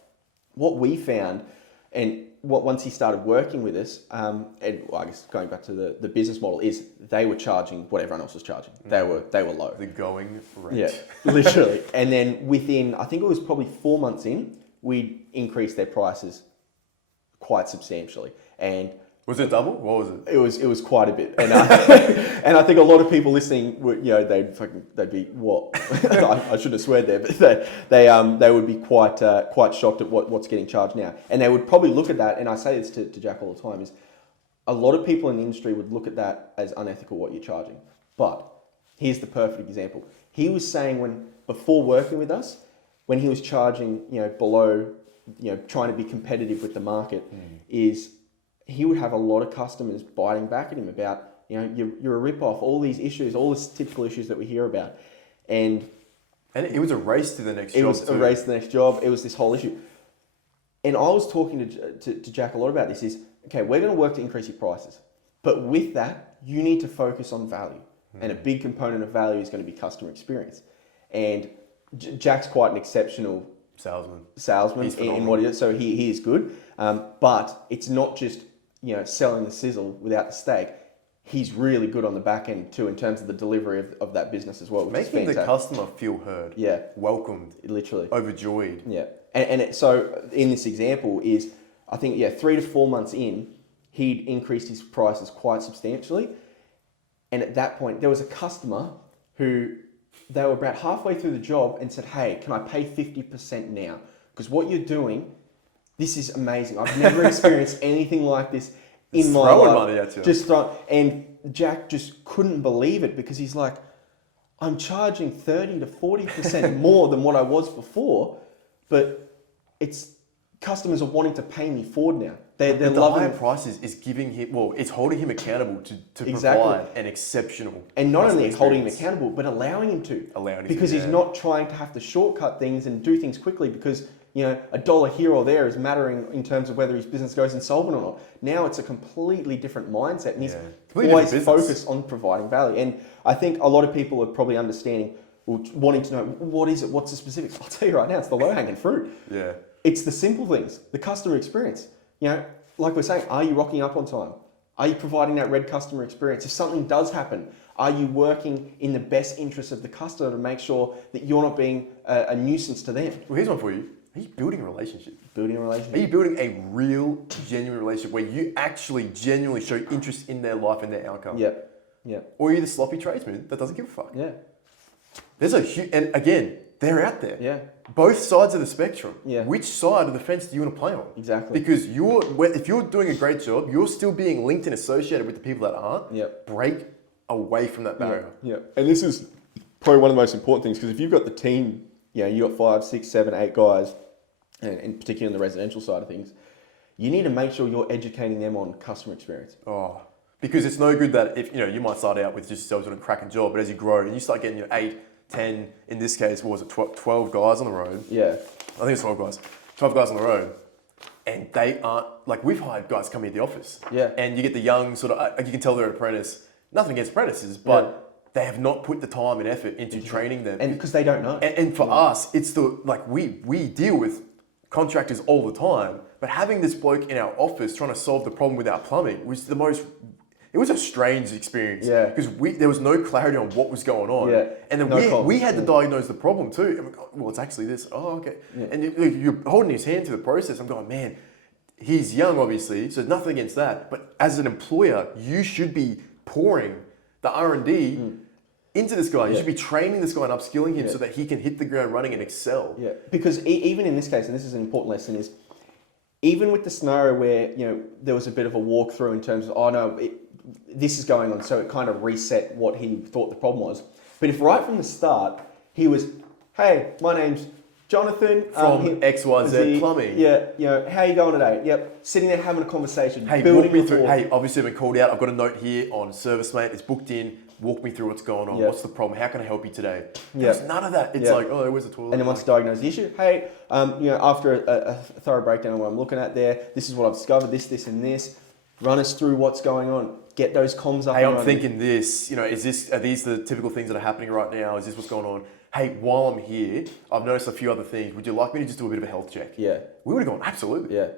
what we found, and once he started working with us, and I guess going back to the business model, is they were charging what everyone else was charging. They were low. The going rate. Yeah, literally. And then within, I think it was probably 4 months in, we increased their prices quite substantially. And was it double? What was it? It was quite a bit, and I think a lot of people listening would, they'd be what I shouldn't have sweared there, but they would be quite shocked at what's getting charged now, and they would probably look at that. And I say this to Jack all the time: is a lot of people in the industry would look at that as unethical what you're charging. But here's the perfect example. He was saying before working with us, when he was charging below, trying to be competitive with the market, is he would have a lot of customers biting back at him about, you're a rip-off, all these issues, all these typical issues that we hear about. And it was a race to the next job. It was a race to the next job. It was this whole issue. And I was talking to Jack a lot about this is, okay, we're going to work to increase your prices. But with that, you need to focus on value. And a big component of value is going to be customer experience. And Jack's quite an exceptional salesman in what he does. So he is good. But it's not just selling the sizzle without the steak. He's really good on the back end too in terms of the delivery of that business as well. Making the customer feel heard, welcomed, literally, overjoyed. Yeah, so in this example is, I think 3 to 4 months in, he'd increased his prices quite substantially, and at that point there was a customer who they were about halfway through the job and said, "Hey, can I pay 50% now? Because what you're doing, this is amazing. I've never experienced anything like this in my life." Money at you. And Jack just couldn't believe it because he's like, I'm charging 30 to 40% more than what I was before, but it's customers are wanting to pay me forward now. They're the loving higher prices is giving him, it's holding him accountable to Exactly. provide an exceptional and not only customer holding him experience. accountable, but allowing him to. Because he's he's not trying to have to shortcut things and do things quickly because $1 here or there is mattering in terms of whether his business goes insolvent or not. Now it's a completely different mindset, and he's always focused on providing value. And I think a lot of people are probably understanding, or wanting to know, what is it? What's the specifics? I'll tell you right now, it's the low-hanging fruit. Yeah. It's the simple things, the customer experience. Like we're saying, are you rocking up on time? Are you providing that red customer experience? If something does happen, are you working in the best interest of the customer to make sure that you're not being a nuisance to them? Well, here's one for you. Are you building a relationship? Building a relationship. Are you building a real, genuine relationship where you actually genuinely show interest in their life and their outcome? Yeah. Or are you the sloppy tradesman that doesn't give a fuck? Yeah. There's a huge, and again, they're out there. Yeah. Both sides of the spectrum. Yeah. Which side of the fence do you want to play on? Exactly. Because if you're doing a great job, you're still being linked and associated with the people that aren't. Yep. Break away from that barrier. Yeah. And this is probably one of the most important things because if you've got the team, you got 5, 6, 7, 8 guys, and particularly on the residential side of things, you need to make sure you're educating them on customer experience. Oh, because it's no good that if you might start out with just yourself doing a cracking job, but as you grow and you start getting 8, 10, in this case, what was it, 12 guys on the road? Yeah. I think it's 12 guys. 12 guys on the road. And they aren't, like we've hired guys come into the office. Yeah. And you get the young sort of, you can tell they're an apprentice, nothing against apprentices, but they have not put the time and effort into training them. And because they don't know. And for us, it's we deal with contractors all the time, but having this bloke in our office trying to solve the problem with our plumbing was it was a strange experience. Yeah. Because there was no clarity on what was going on. Yeah. And then we had to diagnose the problem too. And we're going, well, it's actually this. Oh, okay. Yeah. And you're holding his hand through the process. I'm going, man, he's young, obviously, so nothing against that. But as an employer, you should be pouring the R&D into this guy. You should be training this guy and upskilling him so that he can hit the ground running and excel. Yeah, because even in this case, and this is an important lesson, is even with the scenario where, there was a bit of a walkthrough in terms of, oh no, this is going on, so it kind of reset what he thought the problem was. But if right from the start, he was, hey, my name's Jonathan. From XYZ Plumbing. Yeah, how you going today? Yep, sitting there having a conversation. Hey, walk me through. Hey, obviously I've been called out. I've got a note here on service, mate. It's booked in. Walk me through what's going on. Yep. What's the problem? How can I help you today? There's none of that. It's like, oh, where's the toilet? And then once you diagnose the issue, hey, after a thorough breakdown of what I'm looking at there, this is what I've discovered, this, and this. Run us through what's going on. Get those comms up. Hey, I'm thinking this. Are these the typical things that are happening right now? Is this what's going on? Hey, while I'm here, I've noticed a few other things. Would you like me to just do a bit of a health check? Yeah. We would have gone, absolutely. Yeah.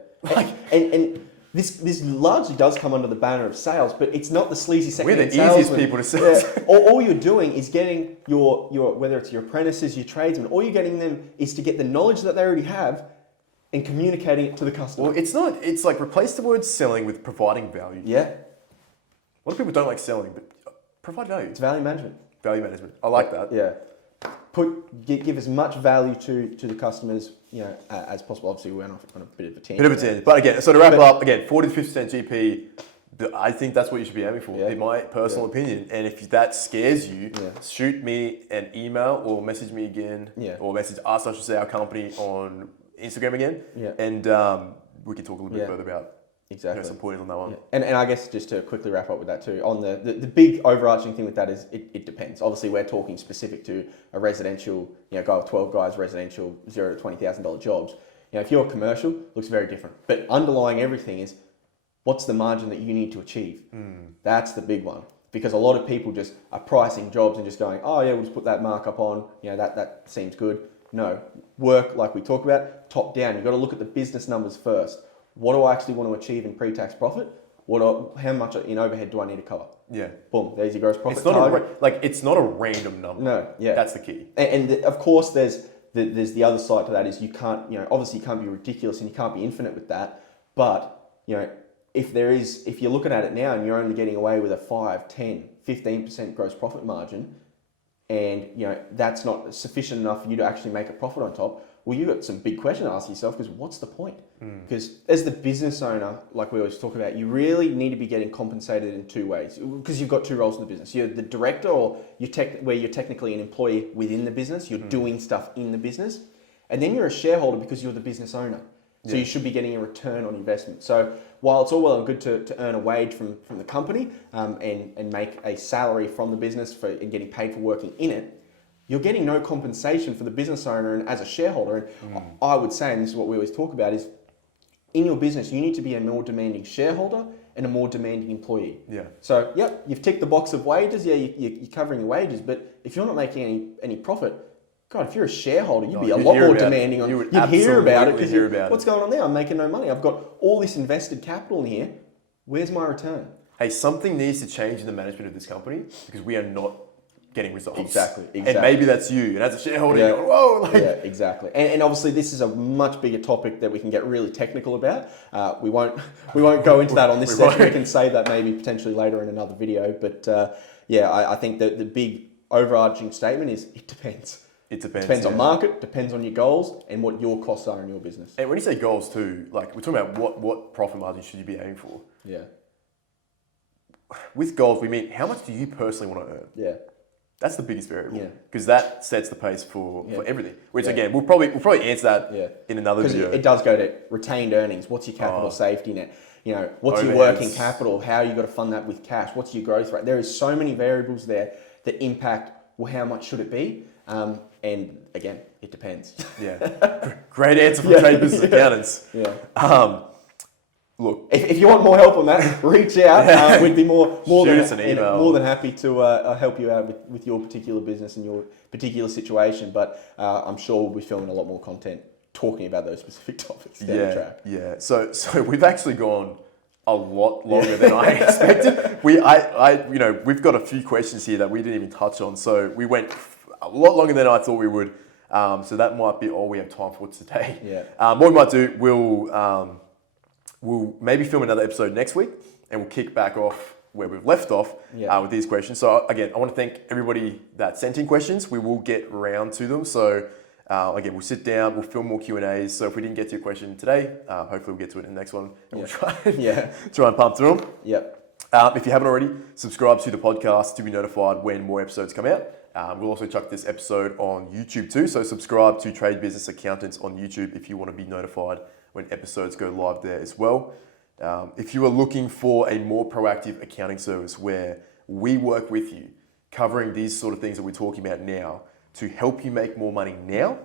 And this largely does come under the banner of sales, but it's not the sleazy second-hand salesman. We're the easiest people to sell. Yeah. All you're doing is getting your whether it's your apprentices, your tradesmen, all you're getting them is to get the knowledge that they already have and communicating it to the customer. Well, it's like replace the word selling with providing value. Yeah. A lot of people don't like selling, but provide value. It's value management. Value management. I like that. Yeah. Give as much value to the customers, as possible. Obviously, we went off on a bit of a tangent. But again, so to wrap up, again, 40 to 50% GP, I think that's what you should be aiming for, in my personal opinion. And if that scares you, shoot me an email or message me again, or message us, I should say, our company on Instagram again, and we can talk a little bit further about some pointers on that one. Yeah. And I guess just to quickly wrap up with that too, on the big overarching thing with that is it depends. Obviously, we're talking specific to a residential, guy with 12 guys, residential, $0 to $20,000 jobs. If you're commercial, it looks very different. But underlying everything is, what's the margin that you need to achieve? That's the big one. Because a lot of people just are pricing jobs and just going, oh yeah, we'll just put that markup on, that seems good. No, work like we talk about, top down. You've got to look at the business numbers first. What do I actually want to achieve in pre-tax profit? How much in overhead do I need to cover? Yeah. Boom. There's your gross profit. It's not a random number. No. Yeah. That's the key. And of course, there's the other side to that is you can't, obviously you can't be ridiculous and you can't be infinite with that. But if you're looking at it now and you're only getting away with a 5, 10, 15% gross profit margin, and that's not sufficient enough for you to actually make a profit on top, well, you've got some big questions to ask yourself, because what's the point? Because as the business owner, like we always talk about, you really need to be getting compensated in two ways, because you've got two roles in the business. You're the director, or where you're technically an employee within the business, you're doing stuff in the business, and then you're a shareholder because you're the business owner. So you should be getting a return on investment. So while it's all well and good to earn a wage from the company and make a salary from the business and getting paid for working in it, you're getting no compensation for the business owner and as a shareholder. And I would say, and this is what we always talk about, is in your business, you need to be a more demanding shareholder and a more demanding employee. Yeah. So, you've ticked the box of wages. Yeah, you're covering your wages, but if you're not making any profit, God, if you're a shareholder, you'd be a lot more demanding. You'd hear about it because what's going on there? I'm making no money. I've got all this invested capital in here. Where's my return? Hey, something needs to change in the management of this company, because we are not getting results. Exactly. And maybe that's you. And as a shareholder, you're going, whoa. Yeah, exactly. And obviously, this is a much bigger topic that we can get really technical about. We won't go into that on this session. We can save that maybe potentially later in another video. But I think that the big overarching statement is it depends. It depends. Depends on market, depends on your goals and what your costs are in your business. And when you say goals too, like we're talking about what profit margin should you be aiming for? Yeah. With goals, we mean how much do you personally want to earn? Yeah. That's the biggest variable. Yeah. Because that sets the pace for everything. Which again, we'll probably answer that in another video. Because it does go to retained earnings. What's your capital safety net? What's your working capital? How you got to fund that with cash? What's your growth rate? There is so many variables there that impact how much should it be. And again, it depends. Yeah. Great answer from trade business accountants. Yeah. look, if you want more help on that, reach out. We'd be more Shoot us an email. more than happy to help you out with your particular business and your particular situation. But I'm sure we'll be filming a lot more content talking about those specific topics down the track. Yeah. So we've actually gone a lot longer than I expected. We've got a few questions here that we didn't even touch on. So we went a lot longer than I thought we would. So that might be all we have time for today. Yeah. What we might do, we'll maybe film another episode next week, and we'll kick back off where we've left off with these questions. So again, I want to thank everybody that sent in questions. We will get round to them. So again, we'll sit down, we'll film more Q&As. So if we didn't get to your question today, hopefully we'll get to it in the next one, and we'll try and pump through them. Yep. If you haven't already, subscribe to the podcast to be notified when more episodes come out. We'll also chuck this episode on YouTube too. So subscribe to Trade Business Accountants on YouTube if you want to be notified when episodes go live there as well. If you are looking for a more proactive accounting service where we work with you, covering these sort of things that we're talking about now to help you make more money now,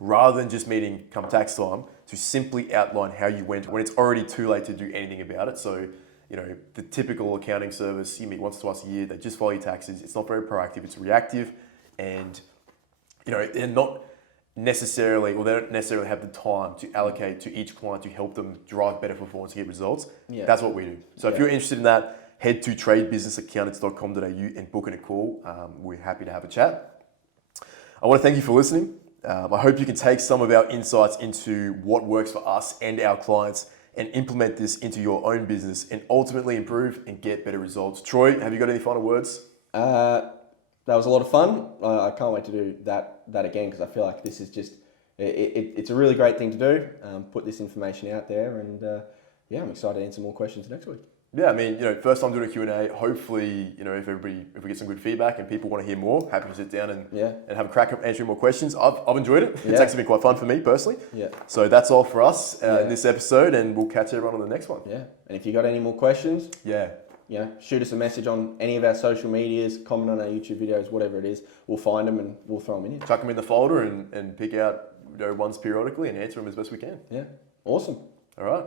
rather than just meeting come tax time, to simply outline how you went when it's already too late to do anything about it. So, the typical accounting service, you meet once, twice a year, they just file your taxes. It's not very proactive, it's reactive. And, they're not necessarily, or they don't necessarily have the time to allocate to each client to help them drive better performance and get results. Yeah. That's what we do. So if you're interested in that, head to tradebusinessaccountants.com.au and book in a call. We're happy to have a chat. I want to thank you for listening. I hope you can take some of our insights into what works for us and our clients and implement this into your own business and ultimately improve and get better results. Troy, have you got any final words? That was a lot of fun. I can't wait to do that again, because I feel like this is just, it's a really great thing to do, put this information out there, and I'm excited to answer more questions next week. Yeah, I mean, first time doing a Q&A, hopefully, if we get some good feedback and people want to hear more, happy to sit down and have a crack at answering more questions. I've enjoyed it. It's actually been quite fun for me personally. Yeah. So that's all for us in this episode, and we'll catch everyone on the next one. Yeah. And if you got any more questions, shoot us a message on any of our social medias, comment on our YouTube videos, whatever it is. We'll find them and we'll throw them in here. Chuck them in the folder and pick out ones periodically and answer them as best we can. Yeah. Awesome. All right.